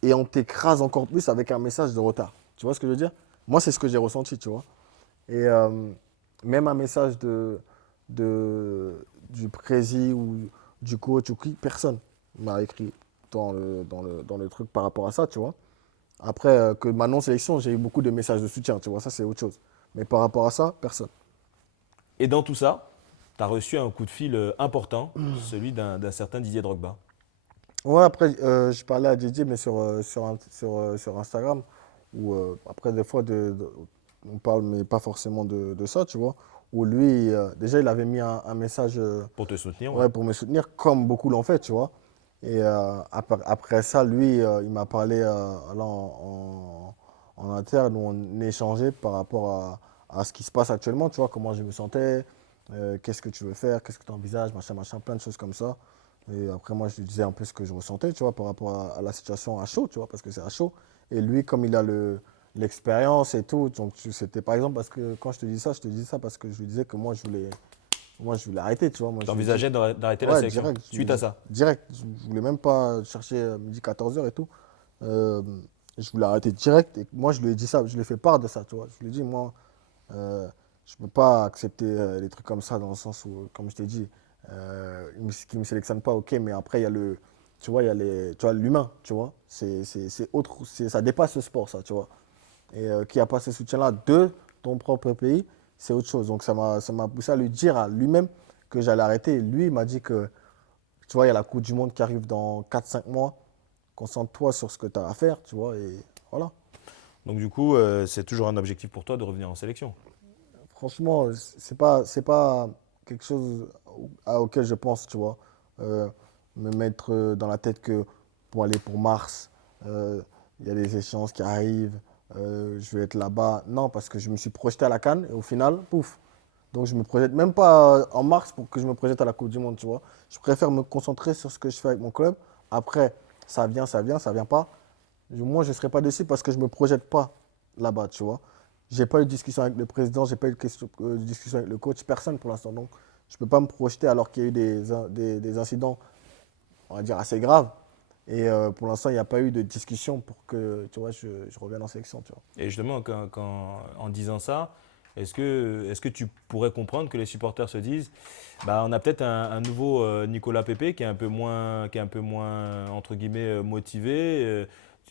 et on t'écrase encore plus avec un message de retard. Tu vois ce que je veux dire? Moi, c'est ce que j'ai ressenti, tu vois. Et même un message du prési ou du coach ou qui, personne m'a écrit dans le truc par rapport à ça, tu vois. Après, que ma non-sélection, j'ai eu beaucoup de messages de soutien, tu vois, ça c'est autre chose. Mais par rapport à ça, personne. Et dans tout ça, tu as reçu un coup de fil important, celui d'un certain Didier Drogba. Ouais, après, je parlais à Didier, mais sur Instagram, où après, des fois, on parle, mais pas forcément de ça, tu vois. Où lui, déjà, il avait mis un message Pour te soutenir, ouais. ouais, pour me soutenir, comme beaucoup l'ont fait, tu vois. Et après ça, lui, il m'a parlé là, en interne, où on échangeait par rapport à ce qui se passe actuellement, tu vois, comment je me sentais, qu'est-ce que tu veux faire, qu'est-ce que tu envisages, machin, machin, plein de choses comme ça. Et après, moi, je lui disais un peu ce que je ressentais, tu vois, par rapport à la situation à chaud, tu vois, parce que c'est à chaud. Et lui, comme il a l'expérience et tout, donc c'était par exemple, parce que quand je te dis ça, je te dis ça parce que je lui disais que moi, je voulais arrêter, tu vois. Moi, Tu je lui dis, envisageais d'arrêter la ouais, sélection direct, suite à ça. direct. Je voulais même pas chercher midi 14 heures et tout. Euh, je voulais arrêter direct. Et moi, je lui ai dit ça, je lui ai fait part de ça, tu vois. Je lui ai dit, moi, euh, je ne peux pas accepter les trucs comme ça, dans le sens où, comme je t'ai dit, qui ne me sélectionne pas, ok, mais après, il y a tu vois, il y a tu vois, l'humain, tu vois. C'est autre, ça dépasse le sport, ça, tu vois. Et qui a pas ce soutien-là de ton propre pays, c'est autre chose. Donc ça m'a poussé à lui dire à lui-même que j'allais arrêter. Et lui, il m'a dit que, tu vois, il y a la Coupe du Monde qui arrive dans 4 5 mois. Concentre-toi sur ce que tu as à faire, tu vois, et voilà. Donc du coup, c'est toujours un objectif pour toi de revenir en sélection. Franchement, c'est pas quelque chose auquel je pense, tu vois. Euh, Me mettre dans la tête que pour aller pour Mars, euh, il y a des échéances qui arrivent, je vais être là-bas. Non, parce que je me suis projeté à la CAN et au final, pouf. Donc je me projette même pas en mars pour que je me projette à la Coupe du Monde, tu vois. Je préfère me concentrer sur ce que je fais avec mon club. Après, ça vient pas. Moi, je ne serai pas déçu parce que je ne me projette pas là-bas, tu vois. J'ai pas eu de discussion avec le président, j'ai pas eu de discussion avec le coach, personne pour l'instant. Donc, je ne peux pas me projeter alors qu'il y a eu des incidents, on va dire, assez graves. Et pour l'instant, il n'y a pas eu de discussion pour que, tu vois, je revienne en sélection, tu vois. Et justement, en disant ça, est-ce que tu pourrais comprendre que les supporters se disent, bah, on a peut-être un nouveau Nicolas Pepe qui est un peu moins entre guillemets motivé.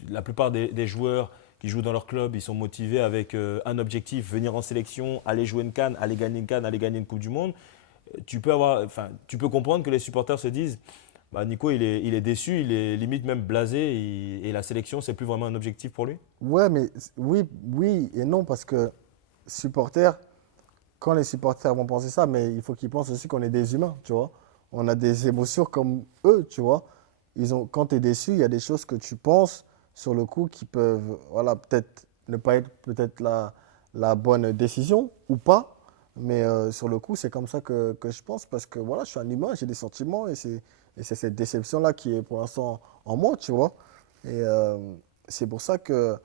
La plupart des joueurs qui jouent dans leur club, ils sont motivés avec un objectif, venir en sélection, aller jouer une CAN, aller gagner une CAN, aller gagner une Coupe du Monde. Tu peux comprendre que les supporters se disent, bah, Nico, il est déçu, il est limite même blasé, et la sélection, c'est plus vraiment un objectif pour lui. Ouais, mais oui, oui et non, parce que supporters, quand les supporters vont penser ça, mais il faut qu'ils pensent aussi qu'on est des humains, tu vois. On a des émotions comme eux, tu vois. Quand tu es déçu, il y a des choses que tu penses sur le coup qui peuvent, voilà, peut-être ne pas être peut-être la bonne décision ou pas. Mais sur le coup, c'est comme ça que je pense parce que voilà, je suis un humain, j'ai des sentiments et c'est cette déception-là qui est pour l'instant en moi, tu vois. Et c'est pour ça que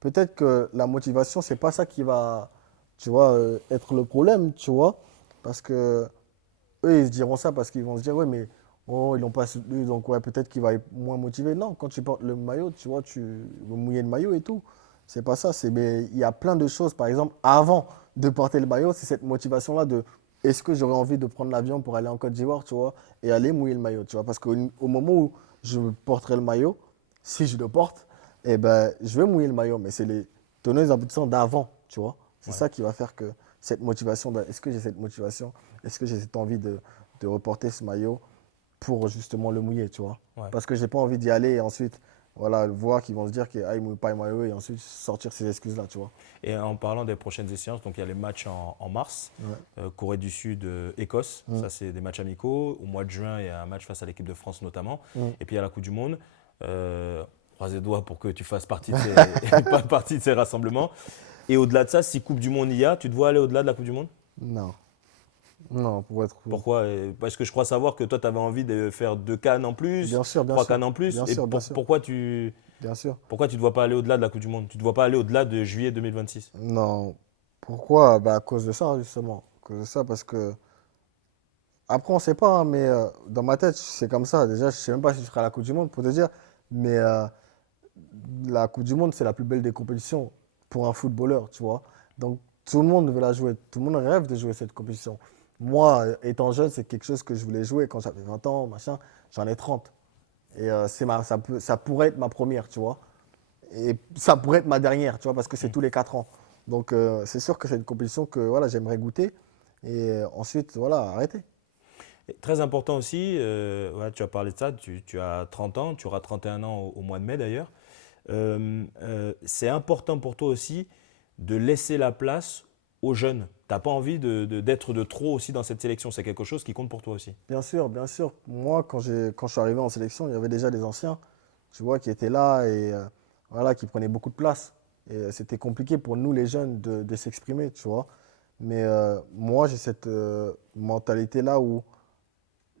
peut-être que la motivation, c'est pas ça qui va, tu vois, être le problème, tu vois. Parce que eux, ils se diront ça parce qu'ils vont se dire, ouais, mais oh, ils l'ont pas soutenu, donc ouais, peut-être qu'il va être moins motivé. Non, quand tu portes le maillot, tu vois, tu veux mouiller le maillot et tout. C'est pas ça. Mais il y a plein de choses, par exemple, avant de porter le maillot, c'est cette motivation-là de est-ce que j'aurais envie de prendre l'avion pour aller en Côte d'Ivoire, tu vois, et aller mouiller le maillot, tu vois. Parce qu'au moment où je porterai le maillot, si je le porte, eh ben, je vais mouiller le maillot. Mais c'est les tenants et aboutissants d'avant, tu vois. C'est Ouais. ça qui va faire que cette motivation, est-ce que j'ai cette motivation? Est-ce que j'ai cette envie de reporter ce maillot pour justement le mouiller, tu vois? Ouais. Parce que j'ai pas envie d'y aller et ensuite, voilà, voir qu'ils vont se dire qu'il ne mouille pas le maillot et ensuite sortir ces excuses-là, tu vois? Et en parlant des prochaines échéances, donc il y a les matchs en mars, Ouais. Corée du Sud, Écosse, Mm. ça c'est des matchs amicaux. Au mois de juin, il y a un match face à l'équipe de France notamment. Mm. Et puis il y a la Coupe du Monde. Croise les doigts pour que tu fasses partie de pas partie de ces rassemblements. Et au-delà de ça, si Coupe du Monde il y a, tu te vois aller au-delà de la Coupe du Monde? Non, non, pour être. Pourquoi? Parce que je crois savoir que toi, tu avais envie de faire 2 CAN en plus, Bien sûr, bien 3 sûr. CAN en plus. Bien Et sûr, bien sûr. Bien sûr. pourquoi tu ne te vois pas aller au-delà de la Coupe du Monde? Tu ne te vois pas aller au-delà de juillet 2026? Non. Pourquoi? Bah, à cause de ça, justement. À cause de ça, parce que. Après, on sait pas, hein, mais dans ma tête, c'est comme ça. Déjà, je sais même pas si je serai à la Coupe du Monde, pour te dire. Mais la Coupe du Monde, c'est la plus belle des compétitions pour un footballeur, tu vois. Donc, tout le monde veut la jouer. Tout le monde rêve de jouer cette compétition. Moi, étant jeune, c'est quelque chose que je voulais jouer quand j'avais 20 ans, machin. J'en ai 30. Et ça pourrait être ma première, tu vois. Et ça pourrait être ma dernière, tu vois, parce que c'est tous les 4 ans. Donc, c'est sûr que c'est une compétition que voilà, j'aimerais goûter. Et ensuite, voilà, arrêter. Et très important aussi, voilà, tu as parlé de ça, tu as 30 ans, tu auras 31 ans au mois de mai d'ailleurs. C'est important pour toi aussi de laisser la place aux jeunes. Tu n'as pas envie d'être de trop aussi dans cette sélection. C'est quelque chose qui compte pour toi aussi. Bien sûr, bien sûr. Moi, quand je suis arrivé en sélection, il y avait déjà des anciens, tu vois, qui étaient là et voilà, qui prenaient beaucoup de place. Et c'était compliqué pour nous, les jeunes, de s'exprimer, tu vois. Mais moi, j'ai cette mentalité-là où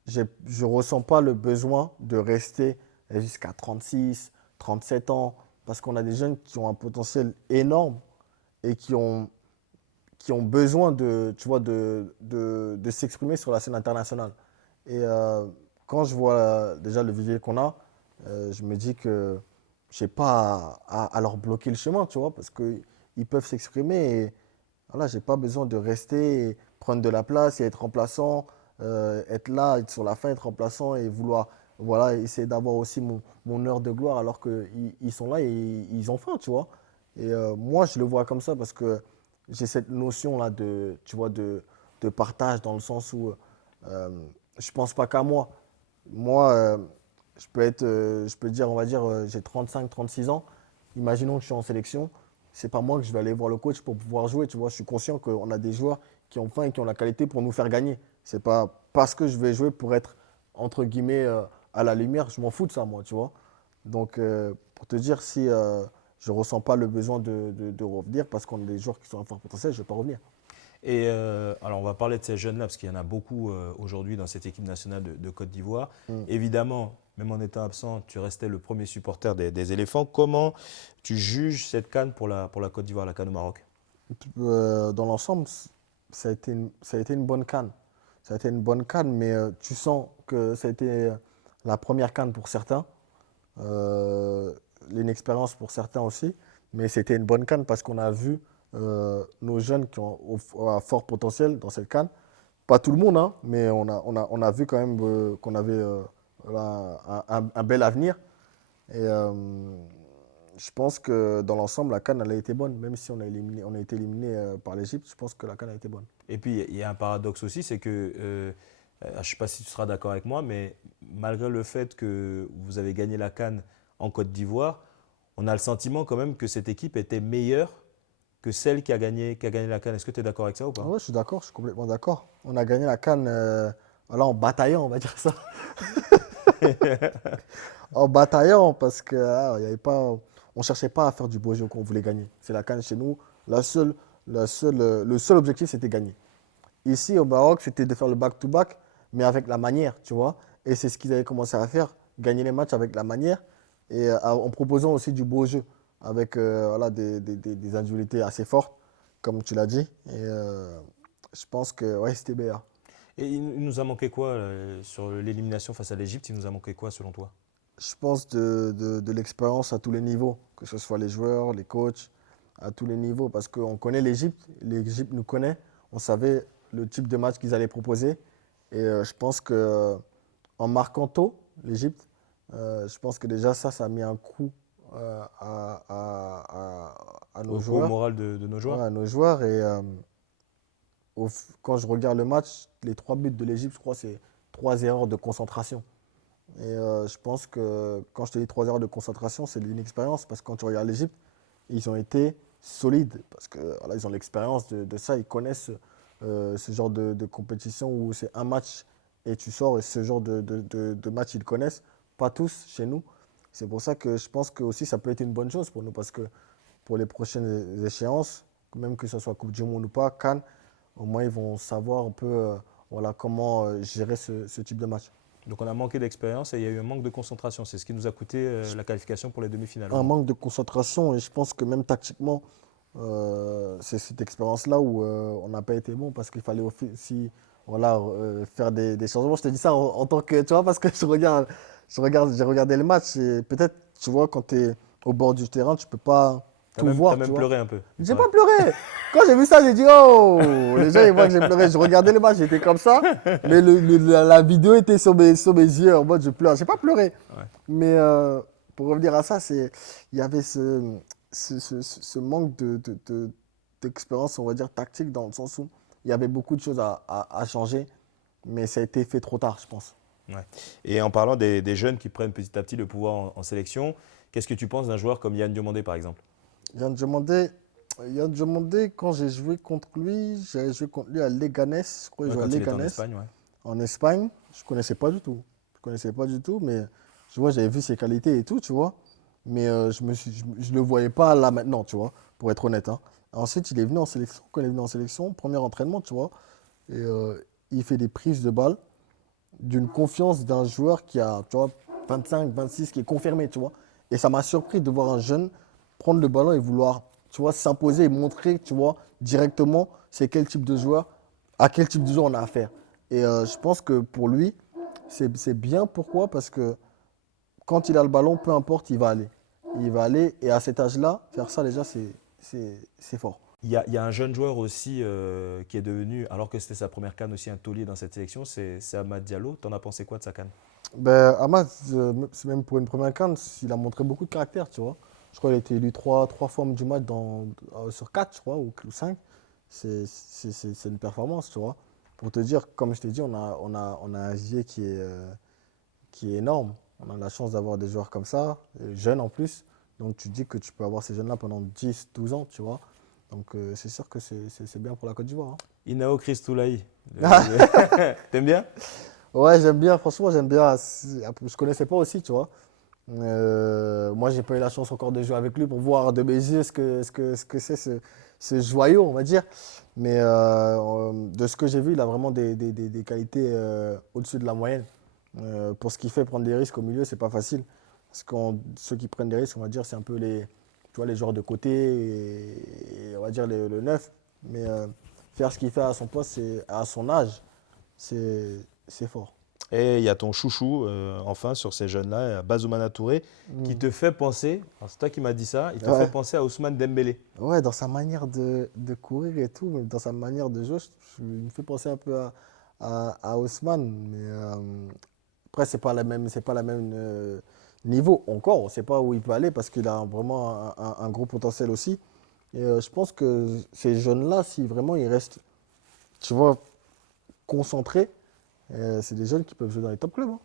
je ne ressens pas le besoin de rester jusqu'à 36, 37 ans, parce qu'on a des jeunes qui ont un potentiel énorme et qui ont besoin tu vois, de s'exprimer sur la scène internationale. Et quand je vois déjà le vivier qu'on a, je me dis que je n'ai pas à leur bloquer le chemin, tu vois, parce qu'ils peuvent s'exprimer et voilà, je n'ai pas besoin de rester, et prendre de la place et être remplaçant, être là, être sur la fin, être remplaçant et vouloir voilà, essayer d'avoir aussi mon heure de gloire alors qu'ils sont là et ils ont faim, tu vois. Et moi, je le vois comme ça parce que j'ai cette notion-là de, tu vois, de partage dans le sens où euh, je ne pense pas qu'à moi. Moi, je peux dire, on va dire, j'ai 35, 36 ans. Imaginons que je suis en sélection. C'est pas moi que je vais aller voir le coach pour pouvoir jouer. Tu vois, je suis conscient qu'on a des joueurs qui ont faim et qui ont la qualité pour nous faire gagner. C'est pas parce que je vais jouer pour être, entre guillemets, à la lumière. Je m'en fous de ça, moi, tu vois. Donc, pour te dire, si je ne ressens pas le besoin de revenir parce qu'on a des joueurs qui sont à fort potentiel, je ne vais pas revenir. Et alors, on va parler de ces jeunes-là, parce qu'il y en a beaucoup aujourd'hui dans cette équipe nationale de Côte d'Ivoire. Mm. Évidemment, même en étant absent, tu restais le premier supporter des éléphants. Comment tu juges cette CAN pour la Côte d'Ivoire, la CAN au Maroc? Dans l'ensemble, ça a été une bonne CAN. Ça a été une bonne CAN, mais tu sens que ça a été la première CAN pour certains, euh, l'inexpérience pour certains aussi, mais c'était une bonne CAN parce qu'on a vu nos jeunes qui ont un fort potentiel dans cette CAN. Pas tout le monde, hein, mais on a vu quand même qu'on avait voilà, un bel avenir. Et je pense que dans l'ensemble, la CAN elle a été bonne, même si on a été éliminé par l'Égypte, je pense que la CAN a été bonne. Et puis, il y a un paradoxe aussi, c'est que, je ne sais pas si tu seras d'accord avec moi, mais malgré le fait que vous avez gagné la CAN en Côte d'Ivoire, on a le sentiment quand même que cette équipe était meilleure que celle qui a gagné la CAN. Est-ce que tu es d'accord avec ça ou Ah pas? ouais, je suis d'accord, je suis complètement d'accord. On a gagné la CAN voilà, en bataillant, on va dire ça. En bataillant parce que il y avait pas, on cherchait pas à faire du beau jeu qu'on voulait gagner. C'est la CAN chez nous. Le seul objectif, c'était gagner. Ici, au Maroc, c'était de faire le back-to-back, mais avec la manière, tu vois. Et c'est ce qu'ils avaient commencé à faire, gagner les matchs avec la manière. et en proposant aussi du beau jeu avec voilà, des individualités assez fortes, comme tu l'as dit. Et je pense que ouais, c'était bien. Et il nous a manqué quoi sur l'élimination face à l'Égypte? Il nous a manqué quoi selon toi? Je pense de l'expérience à tous les niveaux, que ce soit les joueurs, les coachs, à tous les niveaux, parce qu'on connaît l'Égypte nous connaît, on savait le type de match qu'ils allaient proposer. Et je pense que en marquant tôt, l'Égypte, je pense que déjà ça a mis un coup à nos Au joueurs. moral de nos joueurs? Ouais, à nos joueurs. Et quand je regarde le match, les 3 buts de l'Égypte, je crois, c'est 3 erreurs de concentration. Et je pense que quand je te dis 3 erreurs de concentration, c'est l'inexpérience. Parce que quand tu regardes l'Égypte, ils ont été solides. Parce que voilà, ils ont l'expérience de ça. Ils connaissent ce genre de compétition où c'est un match et tu sors. Et ce genre de match, ils connaissent. Pas tous chez nous. C'est pour ça que je pense que aussi ça peut être une bonne chose pour nous. Parce que pour les prochaines échéances, même que ce soit Coupe du Monde ou pas, CAN, au moins ils vont savoir un peu voilà, comment gérer ce type de match. Donc on a manqué d'expérience et il y a eu un manque de concentration. C'est ce qui nous a coûté la qualification pour les demi-finales. Un manque de concentration et je pense que même tactiquement, c'est cette expérience-là où on n'a pas été bon parce qu'il fallait aussi voilà, faire des changements. Je te dis ça en tant que, tu vois, parce que j'ai regardé le match et peut-être, tu vois, quand tu es au bord du terrain, tu peux pas tout voir, T'as tu même vois. pleuré un peu. J'ai pas pleuré. Quand j'ai vu ça, j'ai dit oh, les gens ils voient que j'ai pleuré. Je regardais le match, j'étais comme ça, mais la vidéo était sur mes yeux en mode je pleure. J'ai pas pleuré. Ouais. Mais pour revenir à ça, il y avait ce manque d'expérience, on va dire tactique, dans le sens où il y avait beaucoup de choses à changer, mais ça a été fait trop tard, je pense. Ouais. Et en parlant des jeunes qui prennent petit à petit le pouvoir en sélection, qu'est-ce que tu penses d'un joueur comme Yann Diomandé par exemple? Yann Diomandé, quand j'ai joué contre lui, j'ai joué contre lui à Leganés. Je crois qu'il jouait à Quand il était en Leganés. Espagne, ouais. En Espagne, je ne connaissais pas du tout. Je connaissais pas du tout, mais tu vois, j'avais vu ses qualités et tout, tu vois. Mais je le voyais pas là maintenant, tu vois, pour être honnête, hein. Ensuite, il est venu en sélection. Quand il est venu en sélection, premier entraînement, tu vois, et il fait des prises de balles d'une confiance d'un joueur qui a, tu vois, 25, 26, qui est confirmé, tu vois. Et ça m'a surpris de voir un jeune prendre le ballon et vouloir, tu vois, s'imposer et montrer, tu vois, directement c'est quel type de joueur, à quel type de joueur on a affaire. Et je pense que pour lui, c'est bien. Pourquoi? Parce que quand il a le ballon, peu importe, il va aller. Il va aller et à cet âge-là, faire ça déjà, c'est fort. Il y a un jeune joueur aussi qui est devenu, alors que c'était sa première CAN aussi, un taulier dans cette sélection, c'est Amad Diallo. T'en as pensé quoi de sa CAN? Ben, Ahmad, c'est même pour une première CAN, il a montré beaucoup de caractère, tu vois. Je crois qu'il a été élu trois fois homme du match sur 4, je crois, ou 5. C'est une performance, tu vois. Pour te dire, comme je t'ai dit, on a un vivier qui est énorme. On a la chance d'avoir des joueurs comme ça, jeunes en plus. Donc tu dis que tu peux avoir ces jeunes-là pendant 10, 12 ans, tu vois. Donc c'est sûr que c'est bien pour la Côte d'Ivoire, hein. Inao Kristoulaï. T'aimes bien? Ouais, j'aime bien, franchement, j'aime bien. Je connaissais pas aussi, tu vois. Moi, j'ai pas eu la chance encore de jouer avec lui pour voir de mes yeux ce que c'est ce joyau, on va dire. Mais de ce que j'ai vu, il a vraiment des qualités au-dessus de la moyenne. Pour ce qu'il fait, prendre des risques au milieu, c'est pas facile. Parce que ceux qui prennent des risques, on va dire, c'est un peu tu vois, les joueurs de côté et on va dire le neuf. Mais faire ce qu'il fait à son poste, à son âge, c'est fort. Et il y a ton chouchou, enfin, sur ces jeunes-là, Bazoumana Touré, qui te fait penser, alors c'est toi qui m'as dit ça, il te Ouais. fait penser à Ousmane Dembélé. Ouais, dans sa manière de courir et tout, mais dans sa manière de jouer, il me fait penser un peu à Ousmane. Mais après, c'est pas la même niveau encore. On ne sait pas où il peut aller parce qu'il a vraiment un gros potentiel aussi. Et je pense que ces jeunes-là, si vraiment ils restent, tu vois, concentrés, c'est des jeunes qui peuvent jouer dans les top clubs, hein.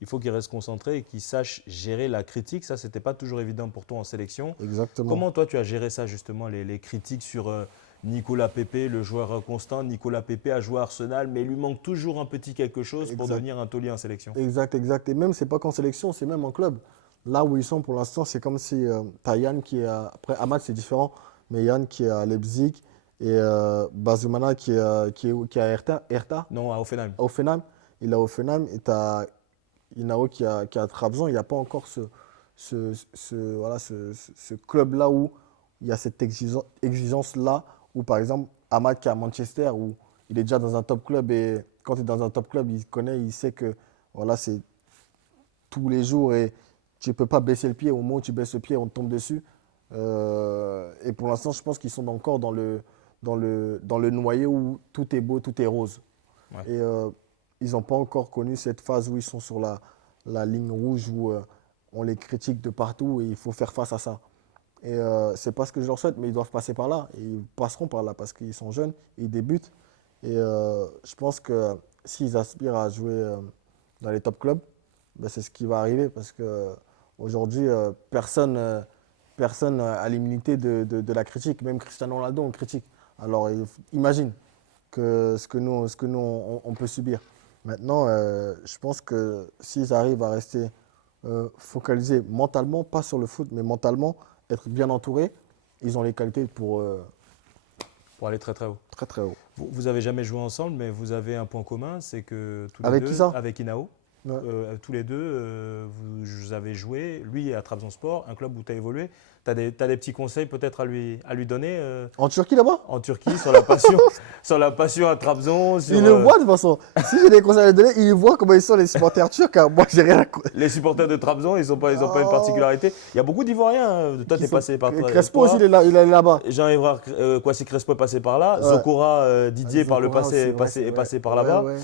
Il faut qu'il reste concentré et qu'il sache gérer la critique. Ça, c'était pas toujours évident pour toi en sélection. Exactement. Comment toi, tu as géré ça, justement, les critiques sur Nicolas Pepe, le joueur constant? Nicolas Pepe a joué à Arsenal, mais il lui manque toujours un petit quelque chose pour Exact. devenir un taulier en sélection. Exact, exact. Et même, c'est pas qu'en sélection, c'est même en club. Là où ils sont pour l'instant, c'est comme si tu as Yann qui est après, Ahmad, c'est différent, mais Yann qui est à Leipzig et Bazoumana qui est à Hertha, Non, à Offenheim. à Hoffenheim. Il est à Hoffenheim et tu as Inao qui a Trabzon. Il n'y a pas encore ce club-là où il y a cette exigence-là, où par exemple, Amad qui est à Manchester, où il est déjà dans un top club, et quand il est dans un top club, il connaît, il sait que voilà, c'est tous les jours et tu ne peux pas baisser le pied. Au moment où tu baisses le pied, on te tombe dessus. Et pour l'instant, je pense qu'ils sont encore dans le noyau où tout est beau, tout est rose. Ouais. Et ils n'ont pas encore connu cette phase où ils sont sur la ligne rouge, où on les critique de partout et il faut faire face à ça. Et c'est pas ce que je leur souhaite, mais ils doivent passer par là. Et ils passeront par là parce qu'ils sont jeunes, ils débutent. Et je pense que s'ils aspirent à jouer dans les top clubs, ben, c'est ce qui va arriver parce que aujourd'hui, personne a l'immunité de la critique. Même Cristiano Ronaldo, on critique. Alors imagine ce que nous on peut subir. Maintenant, je pense que s'ils arrivent à rester focalisés mentalement, pas sur le foot, mais mentalement, être bien entourés, ils ont les qualités Pour aller très très haut. très très haut. Vous avez jamais joué ensemble, mais vous avez un point commun, c'est que tous les Avec deux, qui ça? avec Inao, Ouais. tous les deux, vous avez joué, lui à Trabzonspor, un club où tu as évolué. Tu as des petits conseils peut-être à lui donner En Turquie là-bas? en Turquie sur la passion, sur la passion à Trabzon, sur Il le voit de toute façon. Si j'ai des conseils à lui donner, il voit comment ils sont les supporters turcs, hein. Moi, j'ai rien à. les supporters de Trabzon, ils n'ont pas une particularité. Il y a beaucoup d'Ivoiriens. Toi, tu es passé par Crespo aussi, il est là-bas. Jean-Évrard Kwasi Crespo est passé par là. Ouais. Zokora Didier par le Zokora passé aussi, ouais, est passé par ouais, là-bas. ouais.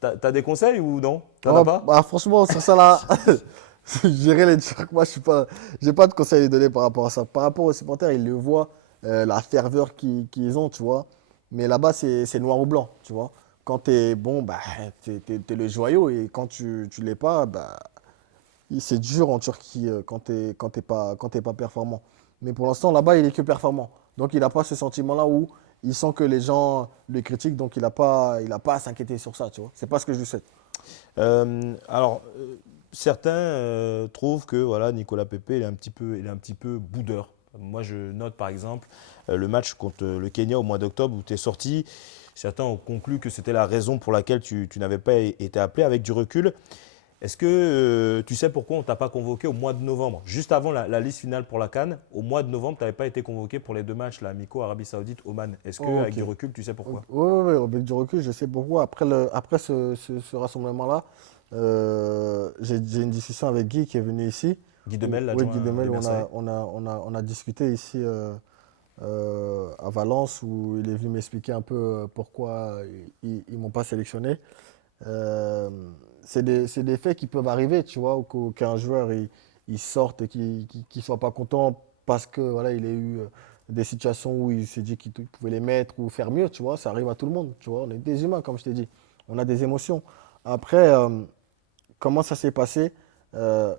T'as des conseils ou non? T'en Ouais, as pas? bah, franchement, sur ça là, gérer les Turcs, moi, j'ai pas de conseils à lui donner par rapport à ça. Par rapport aux supporters, ils le voient, la ferveur qu'ils ont, tu vois. Mais là-bas, c'est noir ou blanc, tu vois. Quand t'es bon, bah, t'es le joyau, et quand tu l'es pas, bah, c'est dur en Turquie quand t'es pas performant. Mais pour l'instant, là-bas, il est que performant. Donc, il n'a pas ce sentiment-là où il sent que les gens le critiquent, donc il a pas à s'inquiéter sur ça, tu vois. C'est pas ce que je lui souhaite. Alors, certains trouvent que voilà, Nicolas Pepe il est un petit peu boudeur. Moi, je note par exemple le match contre le Kenya au mois d'octobre où tu es sorti. Certains ont conclu que c'était la raison pour laquelle tu n'avais pas été appelé avec du recul. Est-ce que tu sais pourquoi on ne t'a pas convoqué au mois de novembre? Juste avant la liste finale pour la CAN, au mois de novembre, tu n'avais pas été convoqué pour les deux matchs, là, amicaux, Arabie Saoudite, Oman. Est-ce Oh, qu'avec ok. du recul, tu sais pourquoi? Oui, avec du recul, je sais pourquoi. Après ce rassemblement-là, j'ai une discussion avec Guy qui est venu ici. Guy Demel, Oui, l'adjoint Guy Demel, des Versailles. on a discuté ici à Valence, où il est venu m'expliquer un peu pourquoi ils ne m'ont pas sélectionné. Euh, c'est des faits qui peuvent arriver, tu vois, qu'un joueur il sorte et qu'il soit pas content parce que voilà, il a eu des situations où il s'est dit qu'il pouvait les mettre ou faire mieux, tu vois, ça arrive à tout le monde, tu vois, on est des humains, comme je t'ai dit, on a des émotions. Après, comment ça s'est passé? Euh,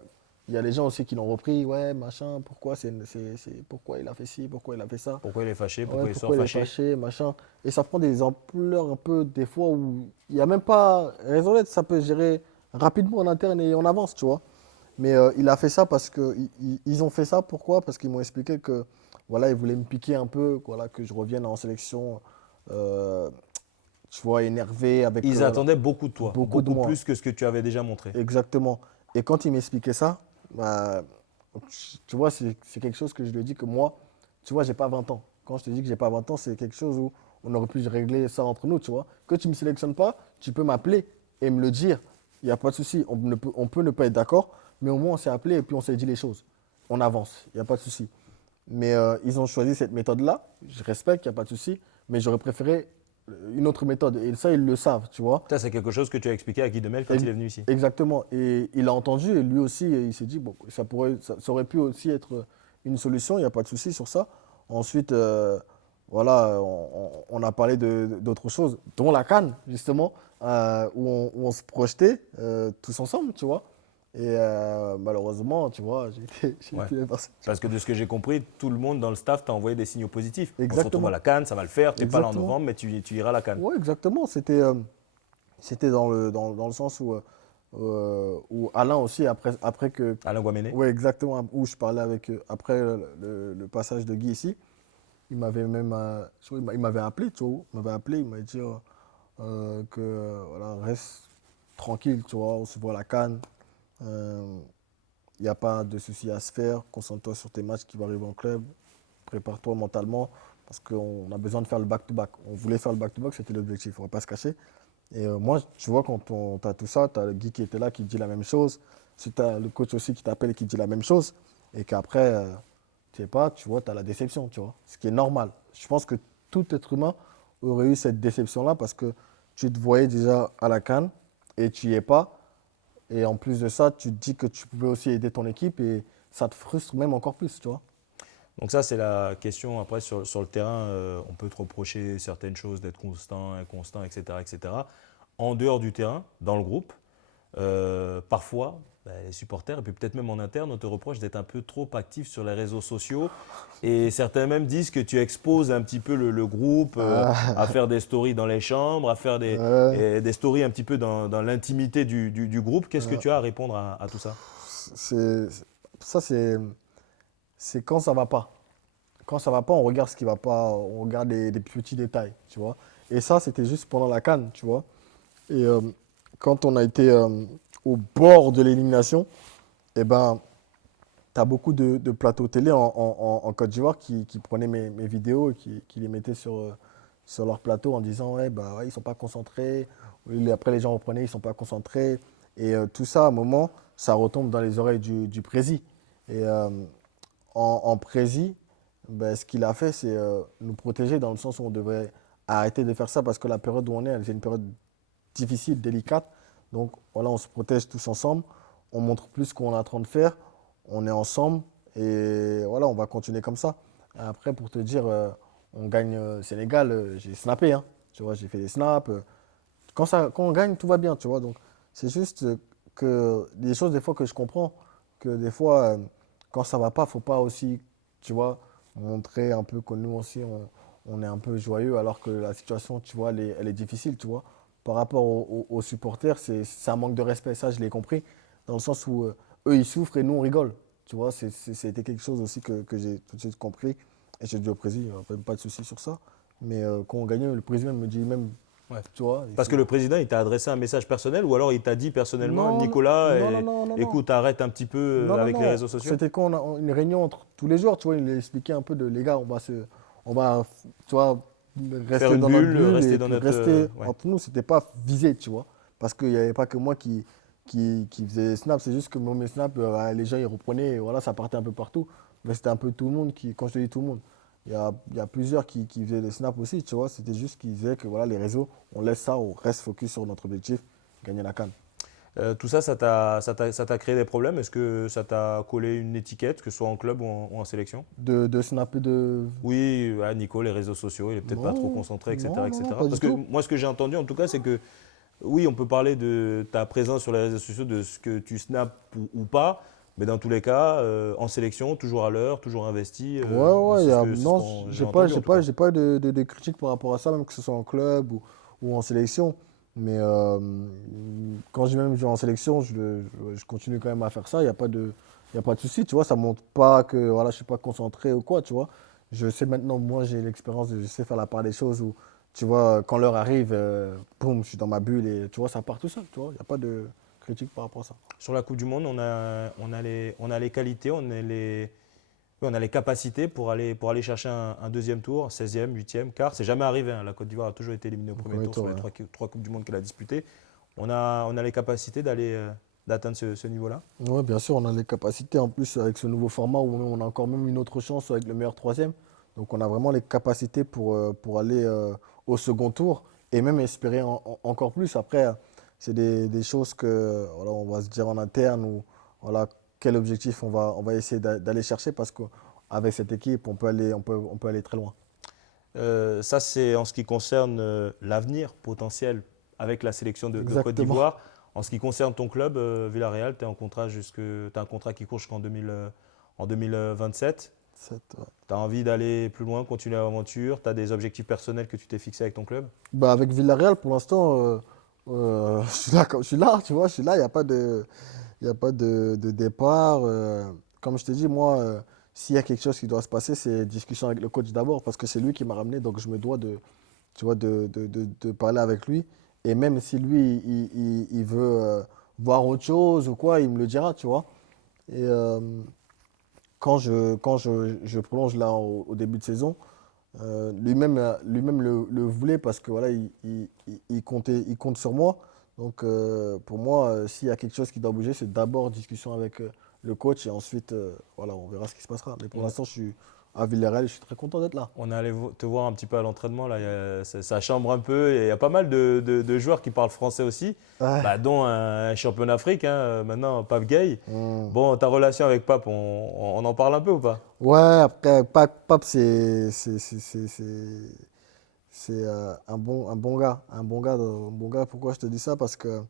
il y a les gens aussi qui l'ont repris, ouais, machin, pourquoi il a fait ci, pourquoi il a fait ça. Pourquoi il est fâché? Ouais, Pourquoi il sort pourquoi il est fâché? fâché, machin. Et ça prend des ampleurs un peu, des fois, où il n'y a même pas raison d'être, ça peut se gérer rapidement en interne et on avance, tu vois. Mais il a fait ça parce que ils ont fait ça, pourquoi? Parce qu'ils m'ont expliqué que, voilà, ils voulaient me piquer un peu, voilà, que je revienne en sélection, euh, tu vois, énervé, avec Ils attendaient beaucoup de toi, beaucoup de beaucoup moi. plus que ce que tu avais déjà montré. Exactement. Et quand il m'expliquait ça, bah, tu vois, c'est quelque chose que je lui ai dit que moi, tu vois, j'ai pas 20 ans. Quand je te dis que j'ai pas 20 ans, c'est quelque chose où on aurait pu régler ça entre nous, tu vois. Que tu me sélectionnes pas, tu peux m'appeler et me le dire. Il n'y a pas de souci. On peut ne pas être d'accord, mais au moins on s'est appelé et puis on s'est dit les choses. On avance, il n'y a pas de souci. Mais ils ont choisi cette méthode-là. Je respecte, il n'y a pas de souci. Mais j'aurais préféré une autre méthode. Et ça, ils le savent, tu vois. Ça, c'est quelque chose que tu as expliqué à Guy Demel quand Ex- il est venu ici. Exactement. Et il a entendu et lui aussi, il s'est dit, bon, ça aurait pu aussi être une solution, il n'y a pas de souci sur ça. Ensuite, voilà, on a parlé d'autres choses, dont la CAN, justement, où on se projetait tous ensemble, tu vois. Et malheureusement, tu vois, j'ai Ouais. été personne. Parce que de ce que j'ai compris, tout le monde dans le staff t'a envoyé des signaux positifs. On se retrouve Exactement. à la CAN, ça va le faire. Tu n'es pas là en Exactement. novembre, mais tu iras à la CAN. Ouais, exactement. C'était dans le sens où Alain aussi, après que. Alain Guaméné. Oui, exactement, où je parlais avec, après le passage de Guy ici, il m'avait même, je crois, il m'avait appelé, tu vois, il m'avait appelé, il m'a dit que, voilà, reste tranquille, tu vois, on se voit à la CAN. il n'y a pas de souci à se faire. Concentre-toi sur tes matchs qui vont arriver en club. Prépare-toi mentalement parce qu'on a besoin de faire le back-to-back. On voulait faire le back-to-back, c'était l'objectif, on ne va pas se cacher. Et moi, tu vois, quand tu as tout ça, tu as Guy qui était là qui dit la même chose. Si tu as le coach aussi qui t'appelle et qui dit la même chose. Et qu'après, tu sais pas, tu vois, tu as la déception, tu vois. Ce qui est normal. Je pense que tout être humain aurait eu cette déception-là parce que tu te voyais déjà à la CAN et tu n'y es pas. Et en plus de ça, tu te dis que tu pouvais aussi aider ton équipe et ça te frustre même encore plus, tu vois. Donc ça, c'est la question. Après, sur le terrain, on peut te reprocher certaines choses, d'être constant, inconstant, etc., etc. En dehors du terrain, dans le groupe, parfois, les supporters, et puis peut-être même en interne, on te reproche d'être un peu trop actif sur les réseaux sociaux. Et certains même disent que tu exposes un petit peu le groupe à Ah, faire des stories dans les chambres, à faire ouais, des stories un petit peu dans l'intimité du groupe. Qu'est-ce que ouais. tu as à répondre à tout ça? C'est, ça, c'est quand ça va pas. Quand ça va pas, on regarde ce qui va pas, on regarde les petits détails, tu vois. Et ça, c'était juste pendant la CAN, tu vois. Et quand on a été au bord de l'élimination, eh ben, tu as beaucoup de plateaux télé en Côte d'Ivoire qui prenaient mes vidéos et qui les mettaient sur leur plateau en disant ouais, bah, ouais, ils sont pas concentrés. Et après, les gens reprenaient, ils sont pas concentrés. Et tout ça, à un moment, ça retombe dans les oreilles du prési. Et en prési, ben, ce qu'il a fait, c'est nous protéger dans le sens où on devrait arrêter de faire ça parce que la période où on est, c'est une période difficile, délicate. Donc voilà, on se protège tous ensemble. On montre plus ce qu'on est en train de faire. On est ensemble et voilà, on va continuer comme ça. Après, pour te dire, on gagne Sénégal, j'ai snappé, hein. Tu vois, j'ai fait des snaps. Quand on gagne, tout va bien, tu vois. Donc, c'est juste que des choses, des fois, que je comprends, que des fois, quand ça va pas, faut pas aussi, tu vois, montrer un peu que nous aussi, on est un peu joyeux, alors que la situation, tu vois, elle est difficile, tu vois. Par rapport aux supporters, c'est un manque de respect, ça, je l'ai compris, dans le sens où eux, ils souffrent et nous, on rigole. Tu vois, c'était quelque chose aussi que j'ai tout de suite compris. Et j'ai dit au président, pas de souci sur ça. Mais quand on gagnait, le président me dit même, Ouais. tu vois, il Parce que faut, le président, il t'a adressé un message personnel ou alors il t'a dit personnellement, non, Nicolas, non, non, non, non, non. écoute, arrête un petit peu Non, non, avec les non. réseaux sociaux? C'était quand on a une réunion entre tous les jours, tu vois, il nous expliquait un peu de, les gars, on va, tu vois, Faire rester une dans notre bulle, bulle rester et dans puis notre... rester ouais. entre nous, c'était pas visé, tu vois. Parce qu'il n'y avait pas que moi qui faisait snap, c'est juste que moi, mes snaps, les gens, ils reprenaient, et voilà, ça partait un peu partout. Mais c'était un peu tout le monde qui, quand je te dis tout le monde, il y a plusieurs qui faisaient des snaps aussi, tu vois. C'était juste qu'ils disaient que voilà, les réseaux, on laisse ça, on reste focus sur notre objectif, gagner la CAN. Tout ça, ça t'a créé des problèmes? Est-ce que ça t'a collé une étiquette, que ce soit en club ou en sélection? De snapper de. Oui, Nico, les réseaux sociaux, il est peut-être pas trop Non, concentré, etc., non, non, non, etc. pas du Parce que tout. moi, ce que j'ai entendu, en tout cas, c'est que oui, on peut parler de ta présence sur les réseaux sociaux, de ce que tu snaps ou pas, mais dans tous les cas, en sélection, toujours à l'heure, toujours investi. Ouais, Moi, ouais, c'est ce non, qu'on j'ai entendu en tout cas. j'ai pas de critiques par rapport à ça, même que ce soit en club ou en sélection. Mais quand j'ai même joué en sélection, je continue quand même à faire ça. Il y a pas de souci, tu vois. Ça montre pas que voilà, je suis pas concentré ou quoi, tu vois. Je sais maintenant, moi, j'ai l'expérience, je sais faire la part des choses où, tu vois, quand l'heure arrive, boum, je suis dans ma bulle et tu vois, ça part tout seul, tu vois. Il n'y a pas de critique par rapport à ça. Sur la Coupe du Monde, on a les qualités, on a les capacités pour aller chercher un deuxième tour, 16e, 8e, quart. C'est jamais arrivé, hein. La Côte d'Ivoire a toujours été éliminée au Au premier premier tour sur tour, les ouais. trois Coupes du Monde qu'elle a disputées. On a les capacités d'atteindre ce niveau-là. Oui, bien sûr, on a les capacités. En plus, avec ce nouveau format où on a encore même une autre chance avec le meilleur troisième. Donc, on a vraiment les capacités pour aller au second tour et même espérer encore plus. Après, c'est des choses que voilà, on va se dire en interne ou voilà, quel objectif on va essayer d'aller chercher parce qu'avec cette équipe, on peut aller très loin. Ça, c'est en ce qui concerne l'avenir potentiel avec la sélection de Côte Exactement. d'Ivoire. En ce qui concerne ton club, Villarreal, tu as un contrat qui court jusqu'en 2027. Ouais. Tu as envie d'aller plus loin, continuer l'aventure. Tu as des objectifs personnels que tu t'es fixés avec ton club? Bah, avec Villarreal, pour l'instant, je suis là, je suis là, tu vois, je suis là, il n'y a pas il y a pas de départ. Comme je t'ai dit, moi, s'il y a quelque chose qui doit se passer, c'est discussion avec le coach d'abord, parce que c'est lui qui m'a ramené, donc je me dois tu vois, de parler avec lui. Et même si lui, il veut voir autre chose ou quoi, il me le dira, tu vois. Et je prolonge là au début de saison, lui-même le voulait parce que voilà, il compte sur moi. Donc pour moi, s'il y a quelque chose qui doit bouger, c'est d'abord discussion avec le coach et ensuite, voilà, on verra ce qui se passera. Mais pour l'instant, je suis à Villarreal et je suis très content d'être là. On est allé te voir un petit peu à l'entraînement, là, ça chambre un peu, et il y a pas mal de joueurs qui parlent français aussi, Ouais. bah, dont un champion d'Afrique, hein, maintenant, Pape Gueye. Hmm. Bon, ta relation avec Pape, on en parle un peu ou pas? Ouais, après, Pape, c'est un bon gars. Un bon gars. Pourquoi je te dis ça? Parce que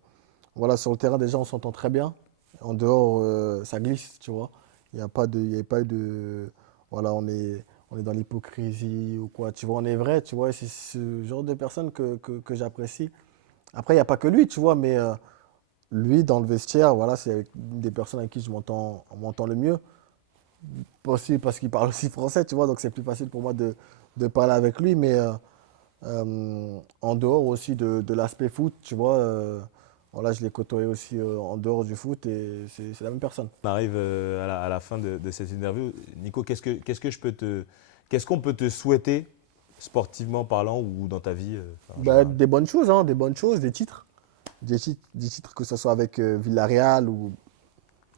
voilà, sur le terrain, déjà, on s'entend très bien. En dehors, ça glisse, tu vois. Il y a pas eu de. Voilà, on est dans l'hypocrisie ou quoi. Tu vois, on est vrai, tu vois. Et c'est ce genre de personne que j'apprécie. Après, il n'y a pas que lui, tu vois, mais lui, dans le vestiaire, voilà, c'est avec une des personnes avec qui on m'entend le mieux. Aussi parce qu'il parle aussi français, tu vois, donc c'est plus facile pour moi de parler avec lui. Mais en dehors aussi de l'aspect foot, tu vois, voilà, je l'ai côtoyé aussi en dehors du foot et c'est la même personne. On arrive à la fin de cette interview. Nico, qu'est-ce qu'on peut te souhaiter, sportivement parlant ou dans ta vie en Bah, général? des bonnes choses, hein, des bonnes choses, des titres. Des titres que ce soit avec Villarreal ou,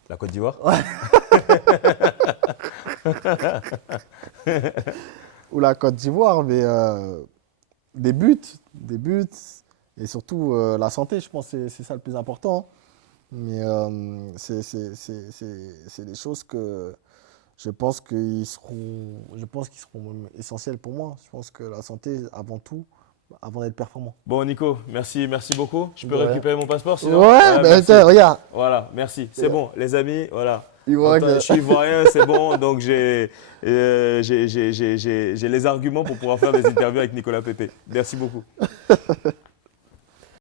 La Côte d'Ivoire? ou la Côte d'Ivoire, mais des buts et surtout la santé, je pense que c'est ça le plus important, hein. Mais c'est des choses que je pense qu'ils seront même essentielles pour moi. Je pense que la santé, avant tout, avant d'être performant. Bon, Nico, merci beaucoup. Je peux De rien. récupérer mon passeport sinon? Ouais, ben Merci. regarde, Voilà, merci. C'est bon, les amis, voilà. Ivoirien. Je suis ivoirien, c'est bon. Donc, j'ai les arguments pour pouvoir faire des interviews avec Nicolas Pepe. Merci beaucoup.